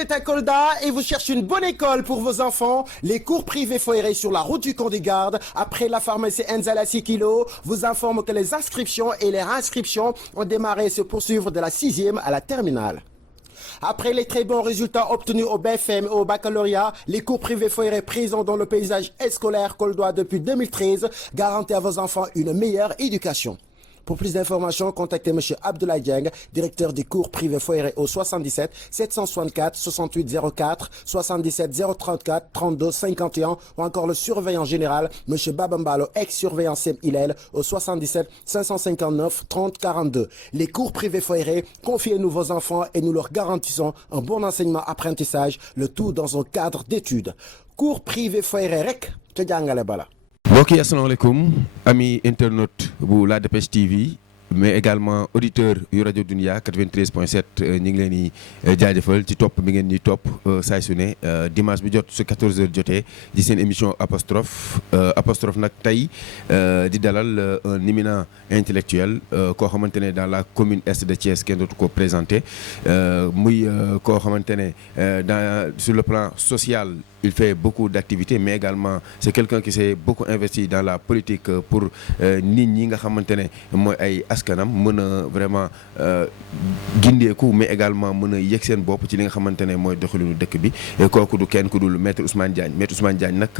êtes à Kolda et vous cherchez une bonne école pour vos enfants, les cours privés Foiré sur la route du camp des gardes, après la pharmacie Enzala Sikilo, vous informe que les inscriptions et les réinscriptions ont démarré et se poursuivre de la 6e à la terminale. Après les très bons résultats obtenus au BFM et au baccalauréat, les cours privés Foiré présents dans le paysage scolaire coldois depuis 2013 garantissent à vos enfants une meilleure éducation. Pour plus d'informations, contactez M. Abdoulaye Dieng, directeur des cours privés Foiré au 77 764 68 04 77 034 32 51 ou encore le surveillant général M. Babambalo, ex-surveillant Sem Hillel au 77 559 30 42. Les cours privés Foiré, confiez-nous vos enfants et nous leur garantissons un bon enseignement-apprentissage, le tout dans un cadre d'études. Cours privés Foiré rek ca jàngale bala. mbokk yi asalaamaaleykum ami internaute bu La Dépêche TV mais également auditeur yu rajo Dunia 93.7 ñu ngi leen di jaajëfal ci topp bi ngeen ñuy topp saay su ne dimanche bi jot su 14h jotee di seen émission apostrophe nag tey di dalal un éminent intellectuel koo xamante ne dans la commune est de Thiès kenn dootu ko présenté muy koo xamante ne sur le plan social. Il fait beaucoup d'activités mais également c'est quelqu'un qui s'est beaucoup investi dans la politique pour nit ñi nga xamante ne mooy ay askanam mën a vraiment gindeeku mais également mën a yegg seen bopp ci li nga xamante ne mooy doxalinu dëkk bi kooku du kenn ku dul maître Ousmane Diagne maître Ousmane Diagne nag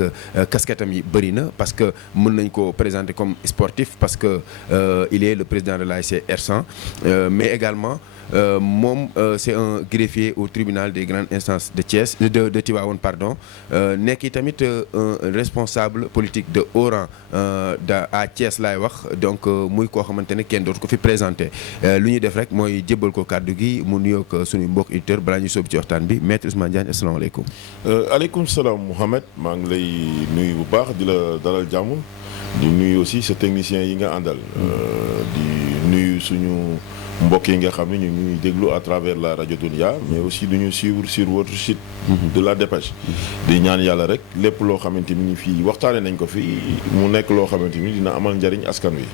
casquette am yi bëri na parce que mën nañ ko présenter comme sportif parce que il est le président de l'ASC R100 mais également moom c'est un greffier au tribunal des grandes instances de Thiès de Tivaouane pardon nekk i tamit un responsable politique de haut rang à Thiès laay wax donc muy koo xamante ne kenn dootu ko fi présenté lu ñuy def rek mooy jébbal ko kàddu gi mu nuyoog suñu mbokk auditeur balaa ñuy sóobu ci waxtaan bi maître Ousmane Diagne asalaamaaleykum. aleykum salaam Mouhamed maa ngi lay nuyu bu baax di la dalal jàmm di nuyu aussi sa technicien yi nga àndal di nuyu suñu. mbokk yi nga xam ne ñu ngi déglu à travers la rajo Dunia mais aussi du ñu suivre sur votre site de La Dépêche di ñaan yàlla rek lépp loo xamante ni fii waxtaane nañ ko fi mu nekk loo xamante ni dina amal njëriñ askan wi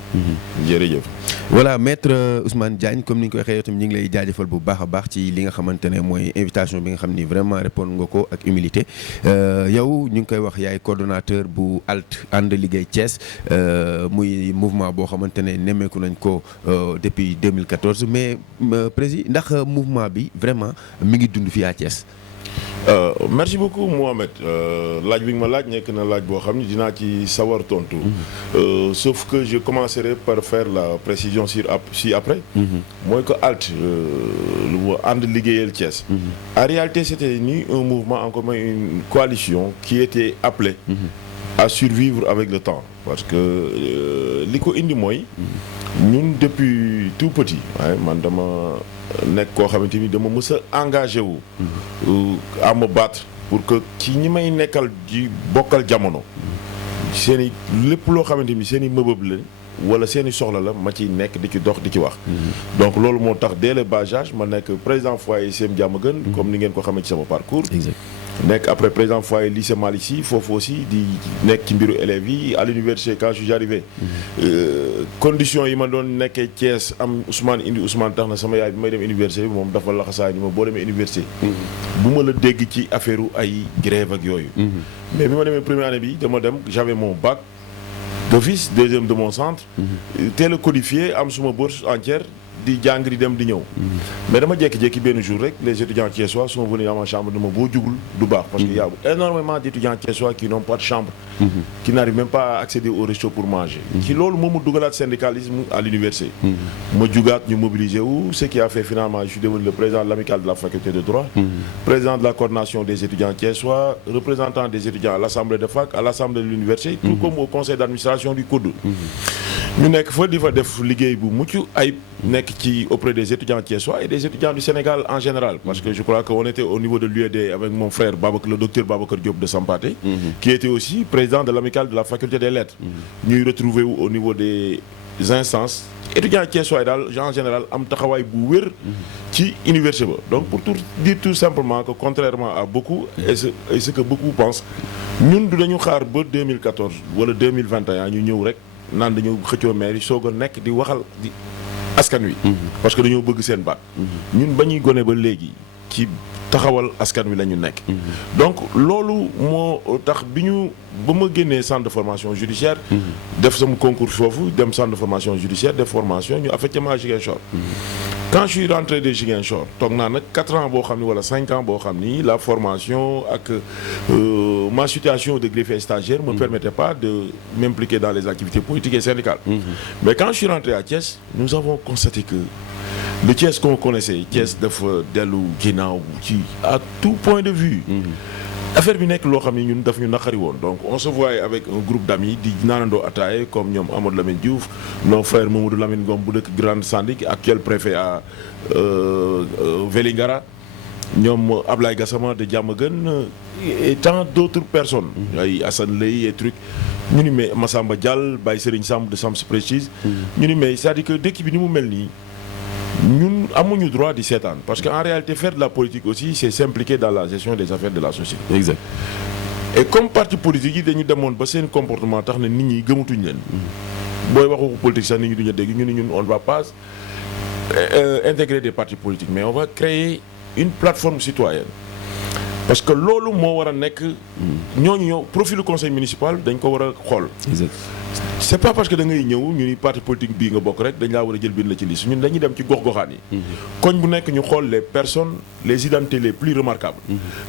jërëjëf. voilà maître Ousmane Diagne comme ni ñu koy waxee yow tamit ñu ngi lay jaajëfal bu baax a baax ci li nga xamante ne mooy invitation bi nga xam ni vraiment répondre nga ko ak humilité yow ñu ngi koy wax yaay coordonnateur bu ALT ànd liggéey Thiès muy mouvement boo xamante ne nemmeeku nañ ko depuis 2014 mais président ndax mouvement bi vraiment mi ngi dund fii à Thiès. merci beaucoup Mohamed laaj bi nga ma laaj nekk na laaj boo xam ne dinaa ci sawar tontu. Sauf que je commencerai par faire la précision si après. mooy que ALT lu ànd liggéeyal Thiès. En réalité c'était ni un mouvement en commun une coalition qui était appelée. À survivre avec le temps parce que li ko indi mooy. ñun depuis tout petit waaye man dama nekk koo xamante ni dama mës a engagé wu. à me battre pour que ci ñi may nekkal ji bokkal jamono. seen i lépp loo xamante ni seen i mëbëb la wala seen i soxla la ma ciy nekk di ci dox di ci wax. donc loolu moo tax dès le bas âge ma nekk président foyer CM Diamaguène comme ni ngeen ko xamee ci sama parcours. Exact. nekk après président foyer lycée Malick Sy foofu aussi di nekk ci mbiru élèves yi à l'université quand je suis arrivé conditions yi ma doon nekkee Thiès am Ousmane indi Ousmane tax na sama yaay bi may dem université bi moom dafa laxasaay ni ma boo demee université bu ma la dégg ci affaire ay grève ak yooyu mais bi ma demee première année bi dama dem j'avais mon bac d'office deuxième de mon centre teel a codifié am suma bourse entière di jàng di dem di ñëw mais dama jékki-jékki benn jour rek les étudiants thiessois sont venus dans ma chambre dama boo jugul du baax parce qu'il y a énormément d'étudiants thiessois qui n'ont pas de chambre qui n'arrivent même pas à accéder au resto pour manger ci loolu moom mu dugalaat syndicalisme à l'université ma jugaat ñu mobiliser wu ce qui a fait finalement je suis devenu le président de l'amicale de la faculté de droit président de la coordination des étudiants thiessois représentant des étudiants à l'assemblée de fac à l'assemblée de l'université tout comme au conseil d'administration du COUD ñu nekk fa di fa def liggéey bu mucc ayib nekk ci auprès des étudiants thiessois et des étudiants du Sénégal en général parce que je crois qu'on était au niveau de l'UED avec mon frère Babacar, le docteur Babacar Diop de Sampaté qui était aussi président de l'amicale de la faculté des lettres ñuy retrouver wu au niveau des instances étudiants thiessois daal en général am taxawaay bu wér ci université ba donc pour tout dire tout simplement que contrairement à beaucoup et ce que beaucoup pensent ñun du dañu xaar ba 2014 wala 2021 ñu ñëw rek naan dañoo xëccoo maire yi soog a nekk di waxal di askan wi parce que dañoo bëgg seen baat ñun ba ñuy gone ba léegi ci taxawal askan wi la ñu nekk. donc loolu moo tax bi ñu ba ma génnee centre de formation judiciaire. def sama concours foofu dem centre de formation judiciaire def formation ñu affecté ma à Ziguinchor. quand je suis rentré de Ziguinchor toog naa nag 4 ans boo xam ni wala 5 ans boo xam ni la formation ak ma situation de greffier stagiaire me permettait pas de m'impliquer dans les activités politiques et syndicales. Mais quand je suis rentré à Thiès nous avons constaté que le Thiès qu'on connaissait Thiès dafa dellu ginnaaw ci à tout point de vue. affaire bi nekk loo xam ne ñun daf ñu naqari woon donc on se voyait avec un groupe d'amis di naanandoo ataaye comme ñoom Amadou Lamine Diouf nos frères Mamadou Lamine Ngom bu dëkk Grande Sandik actuel préfet à Vélingara ñoom Ablaye Gassama de Diamaguène et tant d'autres personnes ay Assane Lay et trucs ñu ni mais Massamba Diall Baye Serigne Samb de Sams Prestige ñu ni mais c'est-à-dire que dëkk bi ni mu mel nii ñun amuñu droit di seetaan parce que en réalité faire de la politique aussi c'est s'impliquer dans la gestion des affaires de la société. Exact. Et comme parti politique yi dañu demoon ba seen comportement tax na nit ñi gëmatuñ leen. booy waxu politique sax nit ñi duñu dégg ñu ne ñun on ne va pas intégrer des partis politiques mais on va créer une plateforme citoyenne. parce que loolu moo war a nekk ñooñu ñëw profil conseil municipal dañ ko war a xool. c'est pas parce que da ngay ñëw ñu ni parti politique bii nga bokk rek dañ laa war a jël bind la ci liste ñun dañuy dem ci gox-goxaan yi. koñ bu nekk ñu xool les personnes les identités les plus remarquables.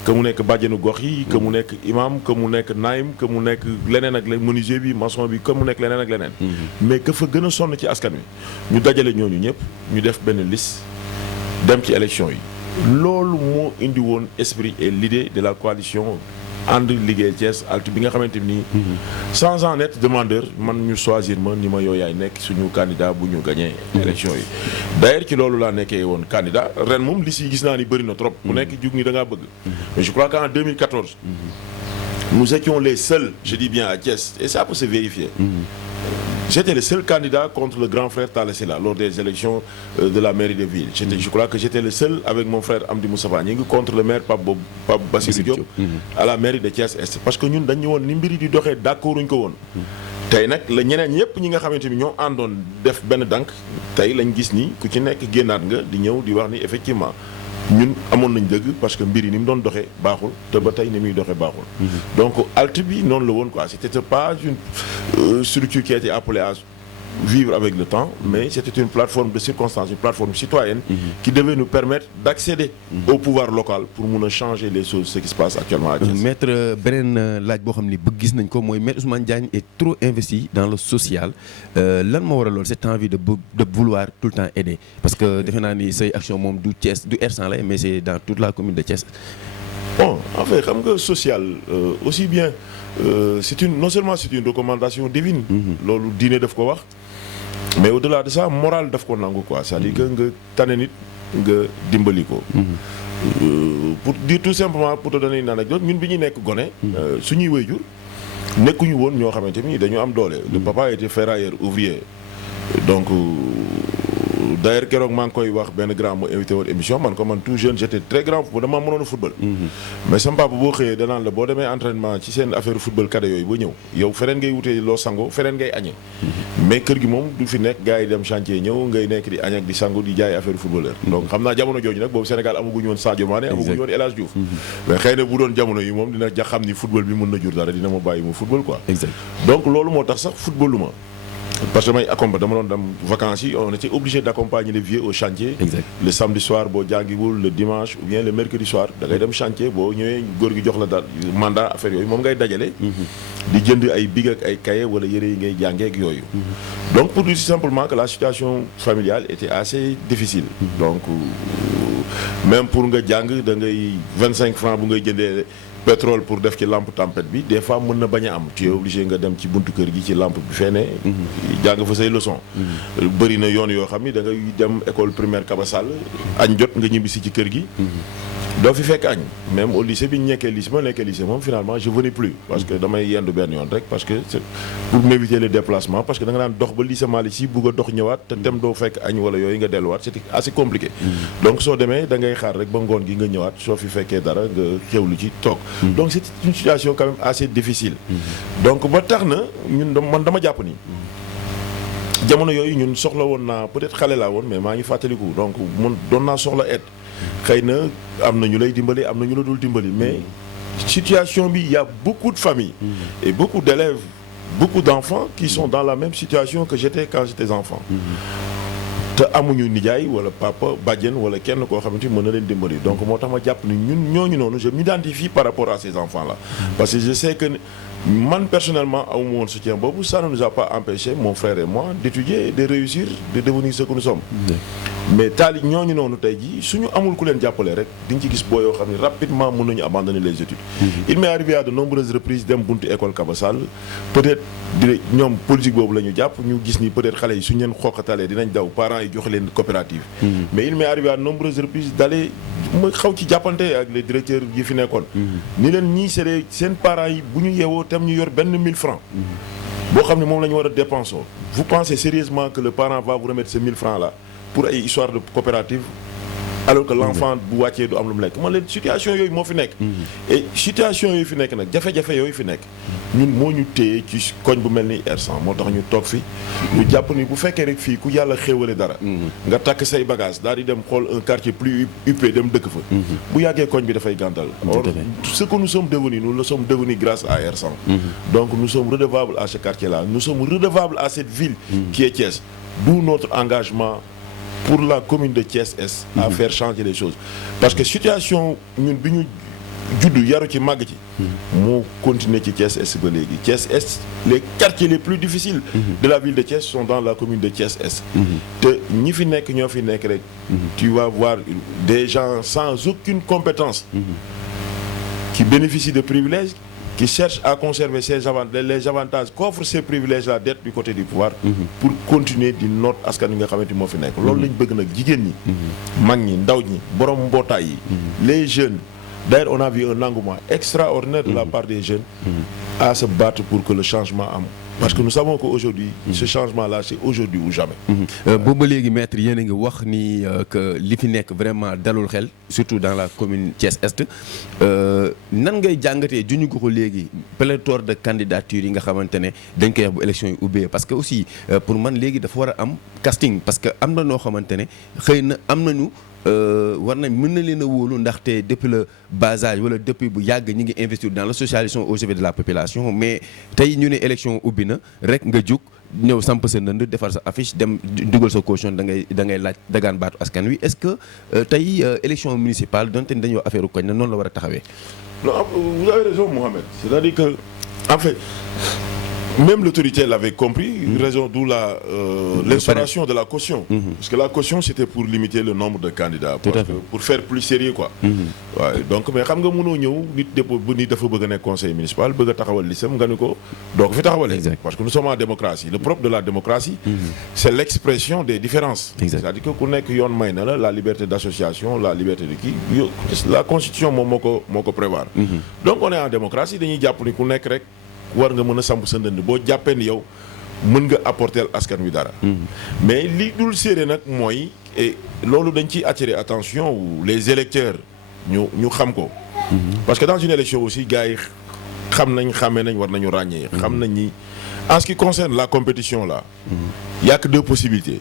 que mu nekk bàjjenu gox yi que mu nekk imam que mu nekk naïm que mu nekk leneen ak leneen menuisier bi maçon bi que mu nekk leneen ak leneen. mais que fa gën a sonn ci askan wi ñu dajale ñooñu ñëpp ñu def benn liste dem ci élection yi. loolu moo indi woon esprit et l'idée de la coalition ànd liggéey Thiès Altu bi nga xamante ni. sans en être demandeur man ñu choisir ma ni ma yow yaay nekk suñu candidat bu ñu gagné. élection yi d'ailleurs ci loolu laa nekkee woon candidat ren moom li si gis naa ni bëri na trop. ku nekk jug ni da ngaa bëgg. mais je crois qu'en 2014. nous étions les seuls je dis bien à Thiès et ça peut se vérifier. J'étais le seul candidat contre le grand frère Talla Sylla lors des élections de la mairie de ville. Je crois que j'étais le seul avec mon frère Amdi Moustapha Gningue contre le maire Pape Bassirou Diop à la mairie de Thiès Est. Parce que ñun dañu woon ni mbiri di doxee d'accorduñ ko woon. tey nag la ñeneen ñëpp ñi nga xamante ni ñoo àndoon def benn dànk tey lañ gis ni ku ci nekk génnaat nga di ñëw di wax ni effectivement ñun amoon nañ dëgg parce que mbir yi ni mu doon doxee baaxul te ba tey ni muy doxee baaxul. donc Altu bi noonu la woon quoi c'était pas une structure qui a été appelée à vivre avec le temps mais c'était une plateforme de circonstance une plateforme citoyenne. qui devait nous permettre d'accéder au pouvoir local pour mun a changer les choses ce qui se passe actuellement à Thiès. maître beneen laaj boo xam ni bëgg gis nañ ko mooy maître Ousmane Diagne est trop investi dans le social lan moo waral loolu cette envie de vouloir tout le temps aider parce que defe naa ni say action moom du Thiès du R100 la mais c'est dans toute la commune de Thiès. bon en fait xam nga social aussi bien non seulement c'est une recommandation divine. loolu diine daf ko wax. mais au-delà de ça morale daf ko nangu quoi c'est-à-dire que nga tane nit nga dimbali ko. pour dire tout simplement pour te donner une anecdote ñun bi ñuy nekk gone. suñuy waajur nekkuñu woon ñoo xamante ni dañu am doole. le papa était ferrailleur ouvrier donc. d'ailleurs keroog maa ngi koy wax benn grand mu invité woon émission man ko man tout jeune j'étais très grand dama mënoon a football. mais sama papa boo xëyee danaan la boo demee entraînement ci seen affaire football cadet yooyu ba ñëw yow feneen ngay wutee loo sango feneen ngay añee. mais kër gi moom du fi nekk gars yi dem chantier ñëw ngay nekk di añ ak di sango di jaay affaire footballeur. donc xam naa jamono jooju nag boobu Sénégal amaguñu woon Sadio Mané amaguñu woon El Hadj Diouf. mais xëy na bu doon jamono yi moom dina xam ni football bi mën na jur dara dina ma bàyyi mu football quoi. exact donc loolu moo tax sax footballu ma. parce que damay accompagner dama doon dem vacances yi on était obligé d'accompagner les vieux au chantier. Exact. Le samedi soir boo jàngiwul le dimanche ou bien le mercredi soir da ngay dem chantier boo ñëwee góor gi jox la daal mandat affaire yooyu moom ngay dajale. di jënd ay big ak ay cahier wala yëre yi ngay jàngee ak yooyu. donc pour dire simplement que la situation familiale était assez difficile. donc même pour nga jàng da ngay 25 francs bu ngay jëndee. pétrole pour def ci lampe tempête bi des fois mën na bañ a am tu es obligé nga dem ci buntu kër gi ci lampe bi fene jàng fa say leçon bëri na yoon yoo xam ni da ngay dem école primaire Kabasal añ jot nga ñibbisi ci kër gi doo fi fekk añ même au lycée bi ñu nekkee lycée moom finalement je venais plus parce que damay yendu benn yoon rek parce que c'est pour m'éviter les déplacements parce que da nga daan dox ba lycée Malick Sy bugg a dox ñëwaat te dem doo fekk añ wala yooyu nga delluwaat c'était assez compliqué donc soo demee da ngay xaar rek ba ngoon gi nga ñëwaat soo fi fekkee dara nga xewlu ci toog donc c'était une situation quand même assez difficile donc ba tax na ñun man dama jàpp ni jamono yooyu ñun soxla woon naa peut-être xale laa woon mais maa ngi fàttaliku donc mun doon naa soxla aide xëy na am na ñu lay dimbali am na ñu la dul dimbali mais situation bi il y a beaucoup de familles et beaucoup d'élèves beaucoup d'enfants qui sont dans la même situation que j'étais quand j'étais enfant te amuñu nijaay wala papa bàjjen wala kenn koo xamante ni mën na leen dimbali donc moo tax ma jàpp ni ñun ñooñu noonu je m'identifie par rapport à ces enfants là parce que je sais que man personnellement amuma woon soutien boobu ça ne nous a pas empêché mon frère et moi d'étudier et de réussir de devenir ce que nous sommes mais taali ñooñu noonu tey jii suñu amul ku leen jàppale rek di nga ci gis boo yoo xam ne rapidement mën nañu abandonner les études il m'est arrivé à de nombreuses reprises dem buntu école Kaba Sall peut-être ñoom politique boobu la ñu jàpp ñu gis ni peut-être xale yi suñu leen xooqatalee dinañ daw parents yi joxe leen coopérative mais il m'est arrivé à de nombreuses reprises d'aller ma xaw ci jàppante ak les directeurs yi fi nekkoon ni leen ñii c'est seen parents yi bu ñu yeewoo tam ñu yor benn 1000 francs boo xam ne moom la ñu war a dépenser vous pensez sérieusement que le parent va vous remettre ces 1000 francs là pour ay histoire de coopérative alors que l'enfant bu wàccee du am lu mu lekk man leen situation yooyu moo fi nekk et situation yooyu fi nekk nag jafe-jafe yooyu fi nekk ñun moo ñu téye ci koñ bu mel ni R100 moo tax ñu toog fi ñu jàpp ni bu fekkee rek fii ku yàlla xéewale dara nga takk say bagage daal di dem xool un quartier plus huppé dem dëkk fa bu yàggee koñ bi dafay gàntal or ce que nous sommes devenus nous le sommes devenus grâce à R100 donc nous sommes redevables à ce quartier là nous sommes redevables à cette ville qui est Thiès d'où notre engagement pour la commune de Thiès-Est à faire changer les choses parce que situation ñun bi ñu juddu yaru ci màgg ci moo continuer ci Thiès-Est ba léegi Thiès-Est les quartiers les plus difficiles de la ville de Thiès sont dans la commune de Thiès-Est te ñi fi nekk ñoo fi nekk rek tu vas voir des gens sans aucune compétence qui bénéficient de privilèges qui cherchent à conserver les avantages qu'offrent ces privilèges-là d'être du côté du pouvoir pour continuer di noot askan wi nga xamante moo fi nekk loolu lañ bëgg nag jigéen ñi mag ñi ndaw ñi borom mbootaay yi les jeunes d'ailleurs on a vu un engouement extraordinaire de la part des jeunes à se battre pour que le changement am parce que nous savons qu'aujourd'hui ce changement-là c'est aujourd'hui ou jamais boobu ba léegi maître yéen a ngi wax ni que li fi nekk vraiment dalul xel surtout dans la commune Thiès-Est nan ngay jàngatee juñu ko ko léegi pléthore de candidatures yi nga xamante ne dañ koy wax bu élection yi ubbee parce que aussi pour man léegi dafa war a am casting parce que am na noo xamante ne xëy na am nañu war nañ mën na leen a wóolu ndaxte depuis le bas âge wala depuis bu yàgg ñi ngi investir dans la socialisation au chevet de la population mais tey ñu ne élection ubbi na rek nga jug ñëw samp sa ndënd defar sa affiche dem dugal sa caution da ngay laaj dagaan baatu askan wi est-ce que tey élection municipale donte ni dañuy wax affaire koñ na noonu la war a taxawee. non vous avez raison Mohamed c'est-à-dire que en fait même l'autorité l'avait compris, raison d'où l'instauration de la caution. Parce que la caution, c'était pour limiter le nombre de candidats. Pour faire plus sérieux, quoi. Ouais, donc, mais quand vous avez un conseil municipal, vous avez liste, donc parce que nous sommes en démocratie. Le propre de la démocratie, c'est l'expression des différences. C'est-à-dire que vous avez la liberté d'association, la liberté de qui, la constitution, moko prévoir. Donc, on est en démocratie, nous avons war nga mën a samp sa ndënd boo jàppee ni yow mën nga apporter askan wi dara mais li dul séeré nag mooy et loolu dañ ciy attirer attention les électeurs ñu xam ko parce que dans une élection aussi gars yi xam nañ xamee nañ war nañu ràññee xam nañ ni en ce qui concerne la compétition là il y a que deux possibilités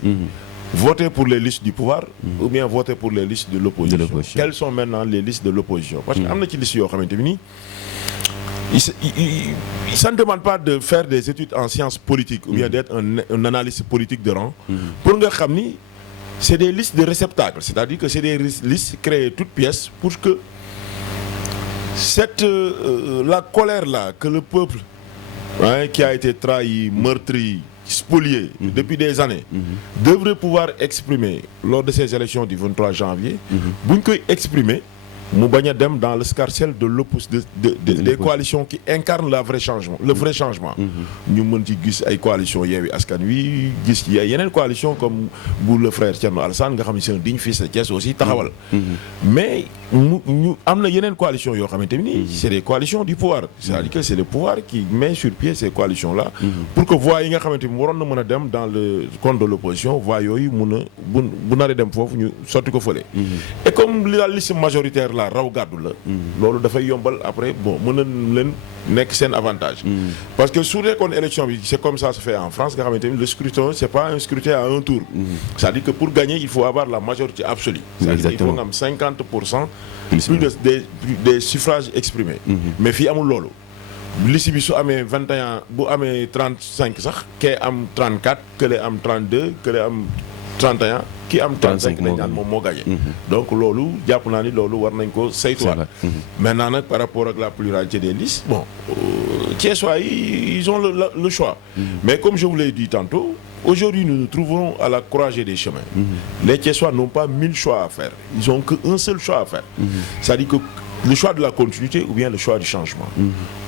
voter pour les listes du pouvoir ou bien voter pour les listes de l'opposition. Quelles sont maintenant les listes de l'opposition parce que am na ci liste yoo xamante ni ça ne demande pas de faire des études en sciences politiques ou bien d'être un analyste politique de rang pour nga xam ni c'est des listes de réceptacles c'est-à-dire que c'est des listes créées toutes pièces pour que la colère là que le peuple qui a été trahi, meurtri, spolié depuis des années devrait pouvoir exprimer lors de ces élections du 23 janvier buñ koy exprimer mu bañ a dem dans le scarcelle de des coalitions qui incarnent le vrai changement ñu mën ci gis ay coalition Yewwi Askan Wi gis ci yeneen coalition comme bu le frère Thierno Alassane nga xam ne c'est un digne fils de Thiès aussi taxawal mais ñu am na yeneen coalition yoo xamante ni c'est des coalitions du pouvoir c'est-à-dire que c'est le pouvoir qui met sur pied ces coalitions là pour que voix yi nga xamante ni waroon na mën a dem dans le compte de l'opposition voix yooyu mën a bu naree dem foofu ñu sotti ko fële et comme la liste majoritaire la raw gàddu la loolu dafay yombal après bon mën na leen nekk seen avantage. Parce que su nekkoon élection bi c'est comme ça se fait en France nga xamante ni le scrutin c'est pas un scrutin à un tour. C'est-à-dire que pour gagner il faut avoir la majorité absolue. C'est-à-dire qu'il faut nga am 50% plus des suffrages exprimés. Mais fii amul loolu. liste bi su amee 21 bu amee 35 sax kee am 34 kële am 32 kële am 31 ki am 35 lañ naan moom moo gagné. Donc loolu jàpp naa ni loolu war nañ ko saytuwaat. Maintenant nag par rapport ak la pluralité des listes bon Thiessois yi ils ont le choix. Mais comme je vous l'ai dit tantôt aujourd'hui nous nous trouvons à la croisée des chemins. Les Thiessois n'ont pas 1000 choix à faire, ils ont qu'un seul choix à faire. C'est-à-dire que le choix de la continuité ou bien le choix du changement.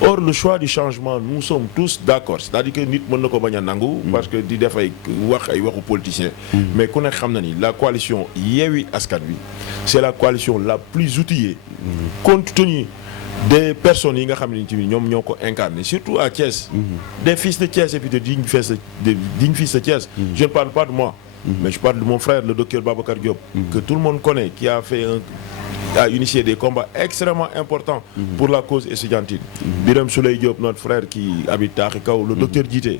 Or le choix du changement nous sommes tous d'accord, c'est-à-dire que nit mën na ko bañ a nangu parce que di def ay waxu politiciens. Mais ku ne xam na ni la coalition Yewwi Askan Wi c'est la coalition la plus outillée compte tenu des personnes yi nga xam ne ni ñoom ñoo ko incarné surtout à Thiès. Des fils de Thiès et puis de dignes fils de Thiès. Je ne parle pas de moi. Mais je parle de mon frère le docteur Babacar Diop. Que tout le monde connaît, qui a initié des combats extrêmement importants pour la cause estudiantine. Birame Souleye Diop, notre frère qui habite Taaxi Kaw, le docteur Djité.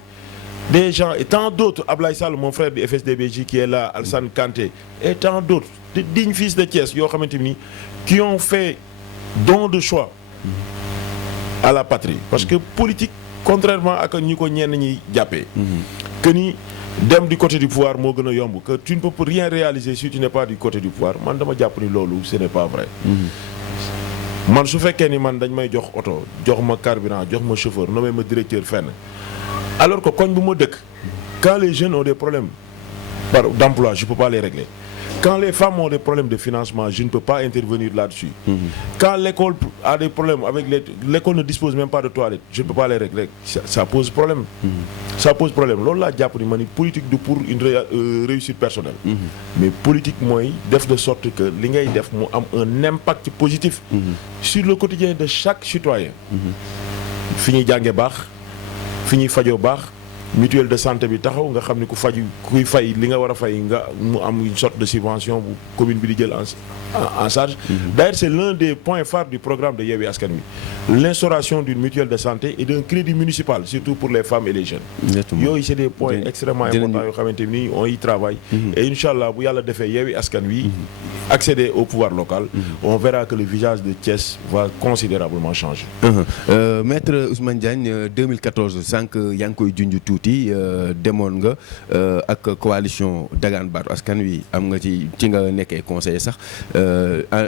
Des gens et tant d'autres, Ablaye Sall, mon frère du FSDBJ qui est là, Alassane Kanté, et tant d'autres, de dignes fils de Thiès, qui ont fait don de choix à la patrie. Parce que politique, contrairement à ce que nous avons que ni dem du côté du pouvoir moo gën a yomb que tu ne peux rien réaliser si tu n'es pas du côté du pouvoir man dama jàpp ni loolu ce n'est pas vrai. Man su fekkee ni man dañ may jox oto jox ma carburant jox ma chauffeur nommé ma directeur fenn alors que koñ bu ma dëkk quand les jeunes ont des problèmes d'emploi je peux pas les régler. Quand les femmes ont des problèmes de financement, je ne peux pas intervenir là-dessus. Quand l'école a des problèmes, l'école ne dispose même pas de toilettes, je ne peux pas les régler. Ça pose problème. Ça pose problème. Loolu laa jàpp ni ma ni politique du pour une réussite personnelle. Mais politique mooy def de sorte que li ngay def mu am un impact positif sur le quotidien de chaque citoyen. Fi ñuy jànge baax, fi ñuy fajoo baax. Mutuelle de santé bi taxaw nga xam ni kuy fay li nga war a fay nga mu am une sorte de subvention bu commune bi di jël en charge. D'ailleurs c'est l'un des points phares du programme de Yewwi Askan Wi, l'instauration d'une mutuelle de santé et d'un crédit municipal surtout pour les femmes et les jeunes. Yooyu c'est des points extrêmement importants yoo xamante ni on y travaille. Et inchallah bu yàlla defee Yewwi Askan Wi accéder au pouvoir local, on verra que le visage de Thiès va considérablement changer. Maître Ousmane Diagne 2014 sànq yaa ngi koy junj tuuti demoon nga ak coalition Dagane Baatu Askan Wi am nga ci nga nekkee conseiller sax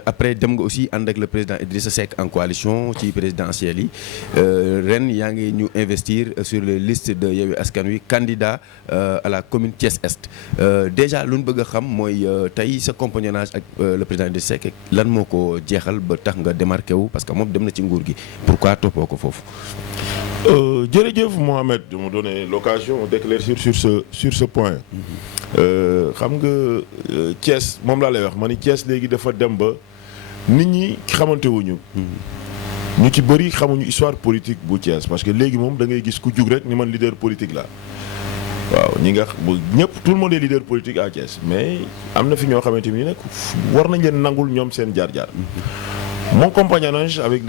après dem nga aussi ànd ak le président Idrissa Seck en coalition ci présidentielle yi ren yaa ngi ñu investir sur les listes de Yewwi Askan Wi candidat à la commune Thiès Est déjà lu ñu bëgg a xam mooy tey sa compagnonnage ak le président Idrissa Seck lan moo ko jeexal ba tax nga démarqué wu parce que moom dem na ci nguur gi pourquoi toppoo ko foofu. Jërëjëf Mohamed de me donner l'occasion d'éclaircir sur ce point. Xam nga Thiès moom laa lay wax ma ni Thiès léegi dafa dem ba nit ñi xamante wuñu. ñu ci bëri xamuñu histoire politique bu Thiès parce que léegi moom da ngay gis ku jug rek ni man leader politique la waaw ñi nga ñëpp tout le monde est leader politique à Thiès mais am na fi ñoo xamante ni nag war nañ leen nangul ñoom seen jaar-jaar. Mon compagnonnage avec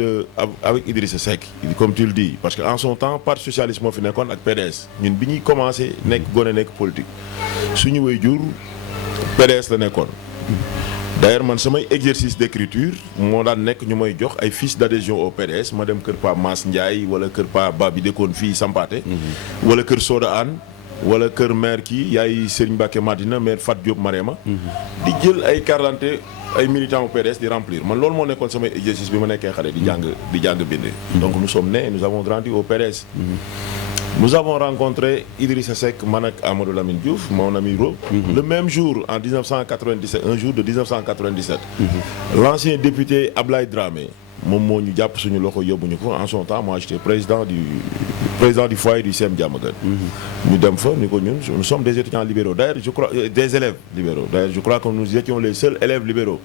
Idrissa Seck comme tu le dis parce que en son temps parti socialiste moo fi nekkoon ak PDS ñun bi ñuy commencé nekk gone nekk politique suñu waajur PDS la nekkoon. D'ailleurs man samay exercice d'écriture moo daan nekk ñu may jox ay fiches d'adhésion au PDS ma dem kër Pa Mass Ndiaye wala kër Pa Ba bi dëkkoon fii Sampaate wala kër Soda Anne wala kër maire kii yaay Serigne Mbacké Madina maire Fat Diop Marema di jël ay carte d'identité ay militants au PDS di remplir man loolu moo nekkoon samay exercice bi ma nekkee xale di jàng bind. Donc nous sommes nés nous avons grandi au PDS. Nous avons rencontré Idrissa Seck man ak Amadou Lamine Diouf mon ami Ro. Le même jour en 1997 un jour de 1997. L'ancien député Ablaye Dramé moom moo ñu jàpp suñu loxo yóbbuñu ko en son temps moi j'étais président du foyer du CEM Diamaguène. ñu dem fa ni ko ñun nous sommes des étudiants libéraux d'ailleurs je crois des élèves libéraux d'ailleurs je crois que nous étions les seuls élèves libéraux.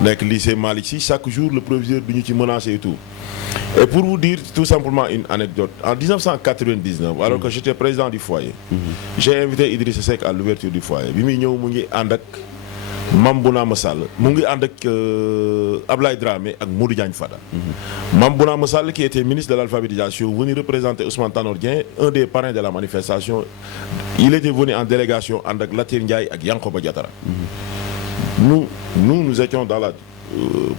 nekk lycée Malick Sy chaque jour le proviseur bi ñu ci menacé et tout. Et pour vous dire tout simplement une anecdote en 1999 alors que j'étais président du foyer. J'ai invité Idrissa Seck à l'ouverture du foyer bi muy ñëw mu ngi ànd ak Mame Bounama Sall mu ngi ànd ak Ablaye Dramé ak Modou Diagne Fada. Mame Bounama Sall qui était ministre de l'alphabétisation venu représenter Ousmane Tanor Dieng, un des parrains de la manifestation. Il était venu en délégation ànd ak Latir Ndiaye ak Yankoba Diatara. Nous étions dans la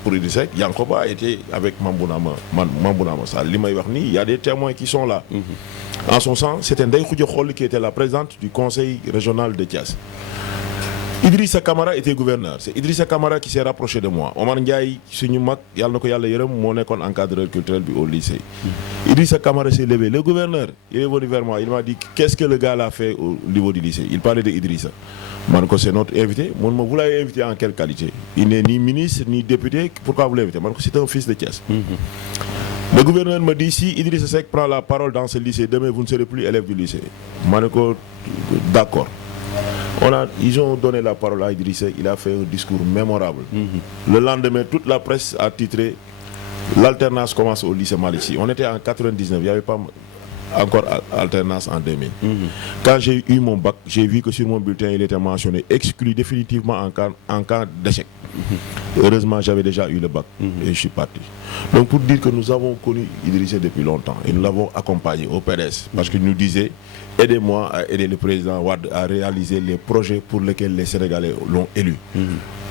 pour Idrissa Seck. Yankoba a été avec Mame Bounama Sall. Li may wax ni il y a des témoins qui sont là. En son sens, c'était Ndeye Khoudia Khol qui était la présidente du conseil régional de Thiès. Idrissa Camara était gouverneur. C'est Idrissa Camara qui s'est rapproché de moi. Omar Ndiaye suñu mag yàlla na ko yàlla yërëm moo nekkoon encadreur culturel bi au lycée. Idrissa Camara s'est levé. Le gouverneur, il est venu vers moi. Il m'a dit qu'est-ce que le gars a fait au niveau du lycée. Il parlait de Idrissa. Man ko c'est notre invité. Vous l'avez invité en quelle qualité? Il n'est ni ministre ni député. Pourquoi vous l'invitez? Man ko c'est un fils de Thiès. Le gouverneur me dit si Idrissa Seck prend la parole dans ce lycée, demain vous ne serez plus élève du lycée. Man ko d'accord. Ils ont donné la parole à Idrissa, il a fait un discours mémorable. Le lendemain, toute la presse a titré l'alternance commence au lycée Malick Sy. On était en 99, il n'y avait pas encore alternance en 2000. Quand j'ai eu mon bac, j'ai vu que sur mon bulletin, il était mentionné exclu définitivement en cas d'échec. Heureusement, j'avais déjà eu le bac et je suis parti. Donc pour dire que nous avons connu Idrissa depuis longtemps et nous l'avons accompagné au PDS parce qu'il nous disait aidez-moi à aider le président Wade à réaliser les projets pour lesquels les Sénégalais l'ont élu.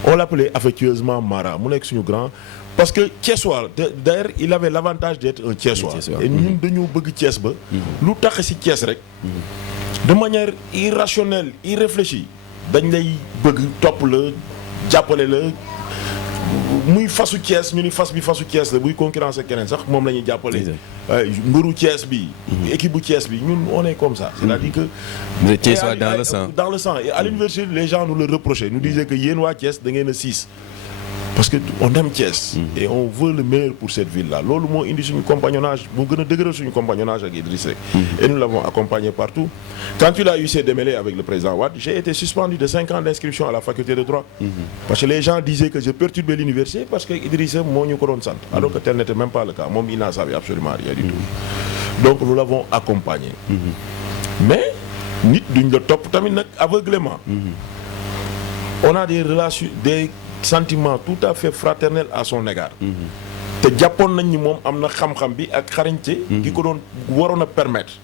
On l'appelait affectueusement Mara, mu nekk suñu grand parce que Thiessois d'ailleurs il avait l'avantage d'être un Thiessois et ñun dañoo bëgg Thiès ba lu tax ci Thiès rek de manière irrationnelle, irréfléchie dañ lay bëgg topp la jàppale la muy fasu Thiès ñu ni fas bi fasu Thiès la buy concurrence ak keneen sax moom la ñuy jàppale mbëru Thiès bi équipe bu Thiès bi ñun on est comme ça c'est-à-dire que le Thiessois dans le sang et à l'université les gens nous le reprochaient nous disaient que yéen waa Thiès da ngeen a siis parce que on aime Thiès et on veut le meilleur pour cette ville-là loolu moo indi suñu compagnonnage moo gën a dëgëral suñu compagnonnage ak Idrissa Seck et nous l'avons accompagné partout quand il a eu ses démêlés avec le président Wade j'ai été suspendu de 5 ans d'inscription à la faculté de droit parce que les gens disaient que je perturbais l'université parce que Idrissa moo ñu ko doon sant alors que tel n'était même pas le cas moom il n'en savait absolument rien du tout donc nous l'avons accompagné mais nit duñ la topp tamit nag aveuglément on a des relations des sentiment tout à fait fraternel à son égard te jàppoon nañ ni moom am na xam-xam bi ak xarañte gi ko doon waroon a permettre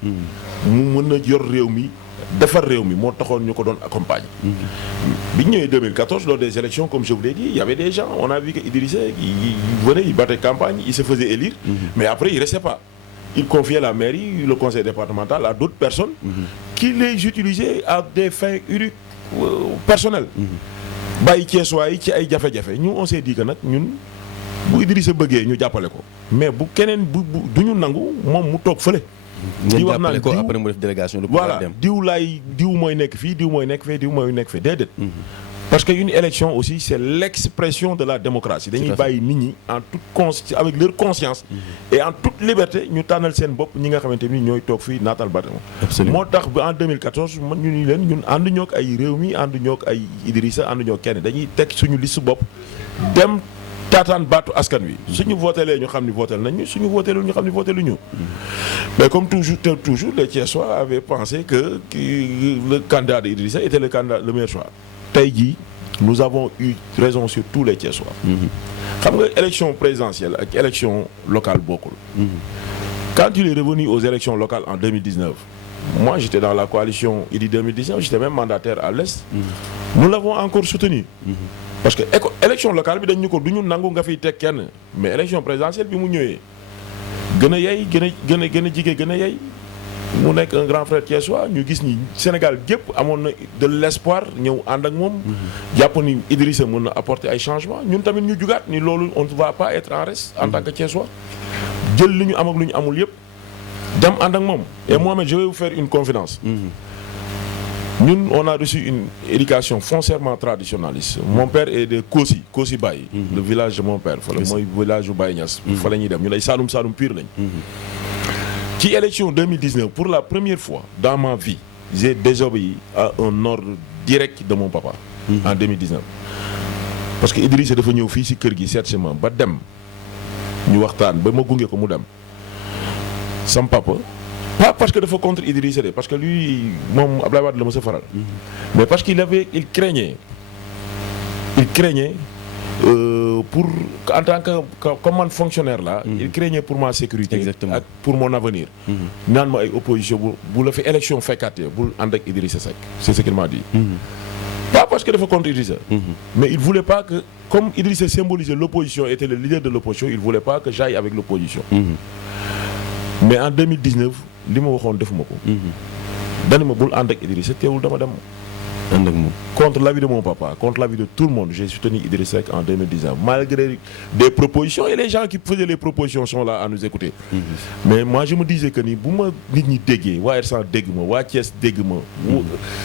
mu mën a yor réew mi defar réew mi moo taxoon ñu ko doon accompagner bi ñu ñëwee 2014 lors des élections comme je vous l'ai dit il y avait des gens on a vu que Idrissa il venait il battait campagne il se faisait élire mais après il restait pas il confiait la mairie le conseil départemental à d'autres personnes qui les utilisaient à des fins uniques personnelles bàyyi Thiessois yi ci ay jafe-jafe ñu on s'est dit que nag ñun bu Idrissa bëggee ñu jàppale ko mais bu keneen bu du ñu nangu moom mu toog fële. di wax naan ko après mu def délégation. voilà diw mooy nekk fii diw mooy nekk fee diw mooy nekk fee déedéet. parce que une élection aussi c'est l'expression de la démocratie dañuy bàyyi nit ñi en toute avec leur conscience et en toute liberté ñu tànnal seen bopp ñi nga xamante ni ñooy toog fii naatal bâtiment moo tax ba en 2014 man ñu ni leen ñun ànd ñook ay réew mi ànd ñook ay Idrissa ànd ñook kenn dañuy teg suñu liste bopp dem taataan baatu askan wi suñu votelee ñu xam ni votel nañ ñu suñu votelul ñu xam ni votelu ñu mais comme toujours les Thiessois avaient pensé que le candidat d'Idrissa était le meilleur choix tey jii nous avons eu raison sur tous les Thiessois xam nga élection présidentielle ak élection locale bokkul quand il est revenu aux élections locales en 2019 moi j'étais dans la coalition Idy 2019 j'étais même mandataire à l'Est nous l'avons encore soutenu parce que élection locale bi dañ ñu ko du ñu nangu nga fiy teg kenn mais élection présidentielle bi mu ñëwee gën a yey gën a jige gën a yey mu nekk un grand frère Thiessois ñu gis ni Sénégal gépp amoon na de l'espoir ñëw ànd ak moom jàpp ni Idrissa mën na apporter ay changements ñun tamit ñu jugaat ni loolu on ne va pas être en reste en tant que Thiessois jël li ñu am ak lu ñu amul yëpp dem ànd ak moom et Mohamed je vais vous faire une confidence ñun on a reçu une éducation foncièrement traditionnaliste mon père est de Kosi Baye le village de mon père fa la mooy village bu Baye Niass fa la ñuy dem ñun ay Saloum pur lañ ci élection 2019 pour la première fois dans ma vie j'ai désobéi à un ordre direct de mon papa en 2019 parce que Idrissa dafa ñëw fii si kër gi seet si ma ba dem ñu waxtaan ba ma gunge ko mu dem sam papa pas parce que dafa contre Idrissa de parce que lui moom Abdoulaye Wade la ma sa faral mais parce qu'il craignait il craignait pour en tant que comme man fonctionnaire là. il craignait pour ma sécurité. Exactement. ak pour mon avenir. naan ma ay opposition bu la fi élection fekkaatee bul ànd ak Idrissa Seck c'est ce qu'il m'a dit. Pas parce que dafa contre Idrissa. mais il voulait pas que comme Idrissa symbolisait l'opposition, était le leader de l'opposition, il voulait pas que j'aille avec l'opposition. mais en 2019 li ma waxoon defuma ko. dani ma bul ànd ak Idrissa teewul dama dem. ànd ak moom. Contre l'avis de mon papa, contre l'avis de tout le monde, j'ai soutenu Idrissa Seck en 2019, malgré des propositions, et les gens qui faisaient les propositions sont là à nous écouter. Mais moi je me disais que ni bu ma nit ñi déggee waa R100 dégg ma waa Thiès dégg ma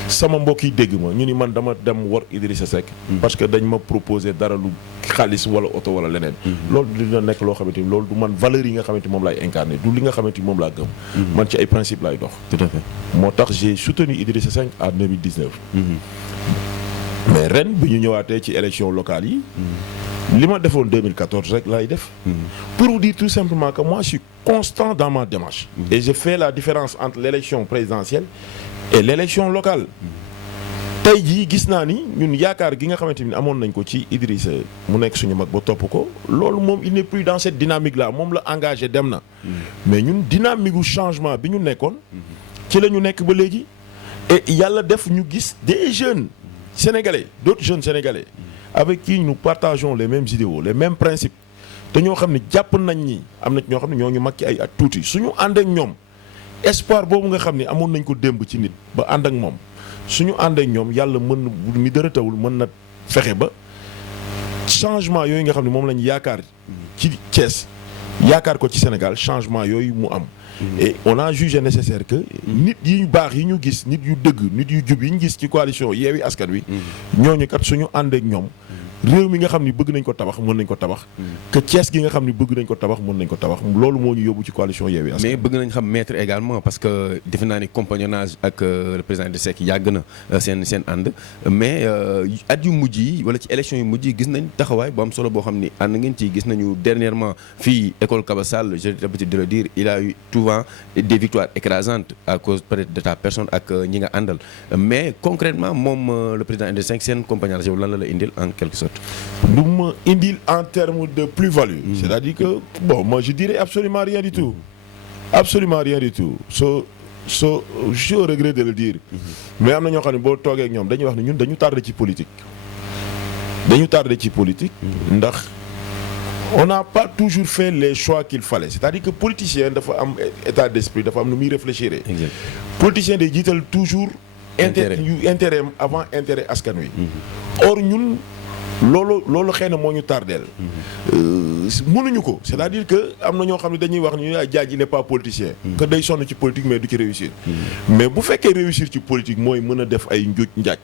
sama mbokk yi dégg ma ñu ni man dama dem war Idrissa Seck parce que dañ ma proposé dara lu xaalis wala oto wala leneen. loolu dina nekk loo xamante ni loolu du man valeurs yi nga xamante ni moom laay incarné du li nga xamante ni moom laa gëm. man ci ay principes laay dox. Tout à fait. moo tax j'ai soutenu Idrissa Seck en 2019. mais ren bi ñu ñëwaatee ci élection locale yi. li ma defoon 2014 rek laay def. pour vous dire tout simplement que moi je suis constant dans ma démarche. et je fais la différence entre l'élection présidentielle et l'élection locale. tey jii gis naa ni ñun yaakaar gi nga xamante ni amoon nañ ko ci Idrissa mu nekk suñu mag ba topp ko loolu moom il n'est plus dans cette dynamique là moom la engagé dem na. mais ñun dynamique gu changement bi ñu nekkoon. ci la ñu nekk ba léegi. et yàlla def ñu gis des jeunes sénégalais d'autres jeunes sénégalais avec qui nous partageons les mêmes idéaux les mêmes principes te ñoo xam ne jàpp nañ ni am na ñoo xam ne ñoo ñu mag ci ay at tuuti suñu ànd ak ñoom espoir boobu nga xam ne amoon nañ ko démb ci nit ba ànd ak moom suñu ànd ak ñoom yàlla mën na mi dara tawul mën na fexe ba changement yooyu nga xam ne moom lañ yaakaar ci Thiès yaakaar ko ci Sénégal changement yooyu mu am. et on a jugé nécessaire que nit yi ñu baax yi ñu gis nit yu dëgg nit yu jub yi ñu gis ci coalition Yewwi Askan Wi ñooñu kat suñu ànd ak ñoom réew mi nga xam ni bëgg nañ ko tabax mën nañ ko tabax que Thiès gi nga xam ni bëgg nañ ko tabax mën nañ ko tabax loolu moo ñu yóbbu ci coalition Yewwi Askan Wi. mais bëgg nañ xam maître également parce que defe naa ni compagnonnage ak le président de Seck yàgg na seen ànd mais at yu mujj yi wala ci élection yu mujj yi gis nañ taxawaay bu am solo boo xam ni ànd ngeen ci gis nañu dernièrement fii école Kaba Sall j'ai l'habitude de le dire il a eu souvent des victoires écrasantes à cause peut-être de ta personne ak ñi nga àndal mais concrètement moom le président de Seck seen compagnonnage yow lan la indil en quelque sorte. lu ma indil en termes de plus-value. c'est-à-dire que bon moi je dirais absolument rien du tout. absolument rien du tout je suis au regret de le dire. mais am na ñoo xam ne boo toogee ak ñoom dañuy wax ne ñun dañu tardé ci politique. ndax on n'a pas toujours fait les choix qu'il fallait c'est-à-dire que politicien dafa am état d'esprit dafa am nu muy réfléchir. exact politicien day jiital toujours. intérêt avant intérêt askan wi. or ñun. loolu xëy na moo ñu tardeel mënuñu ko c'est-à-dire que am na ñoo xam ne dañuy wax ni Diadji il n'est pas politicien que day sonn ci politique mais du ci réussir mais bu fekkee réussir ci politique mooy mën a def ay njuuj njaaj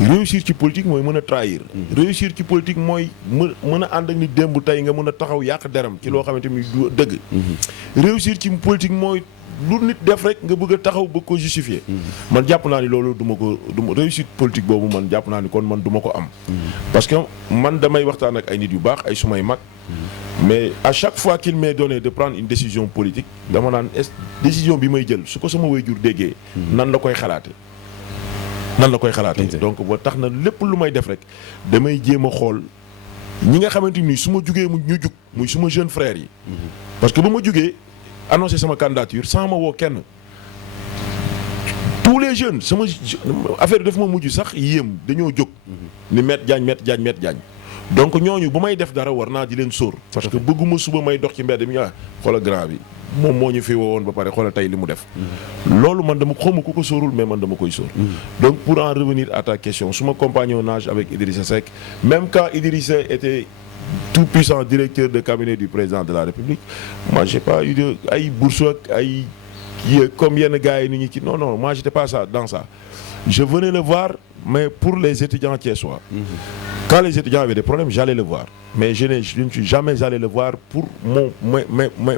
réussir ci politique mooy mën a trahir réussir ci politique mooy mën a ànd ak ni démb tey nga mën a taxaw yàq deram ci loo xamante ni du dëgg réussir ci politique mooy lu nit def rek nga bëgg a taxaw bëgg ko justifier man jàpp naa ni loolu du ma réussite politique boobu man jàpp naa ni kon man du ma ko am parce que man damay waxtaan ak ay nit yu baax ay sumay mag mais à chaque fois qu'il m'est donné de prendre une décision politique dama naan décision bi may jël su ko sama waajur déggee nan la koy xalaate donc ba tax na lépp lu may def rek damay jéem a xool ñi nga xamante ni su ma jugee mu ñu jug muy suma jeune frère yi parce que ba ma jugee annoncé sama candidature sans ma woo kenn tous les jeunes sama affaire daf ma mujj sax yéem dañoo jóg ni Maître Diagne donc ñooñu bu may def dara war naa di leen sóor parce que bëgguma suba may dox ci mbedd mi xoola grand bi moom moo ñu fi woowoon ba pare xoola tey li mu def loolu man dama xawma ku ko sóorul mais man dama koy sóor donc pour en revenir à ta question suma compagnonnage avec Idrissa Seck même quand Idrissa était tout puissant directeur de cabinet du président de la République moi j'ai pas eu de ay bourse ak ay comme yenn gars yi ni ñu ci non moi j'étais pas dans ça je venais le voir mais pour les étudiants thiessois quand les étudiants avaient des problèmes j'allais le voir mais je ne suis jamais allé le voir pour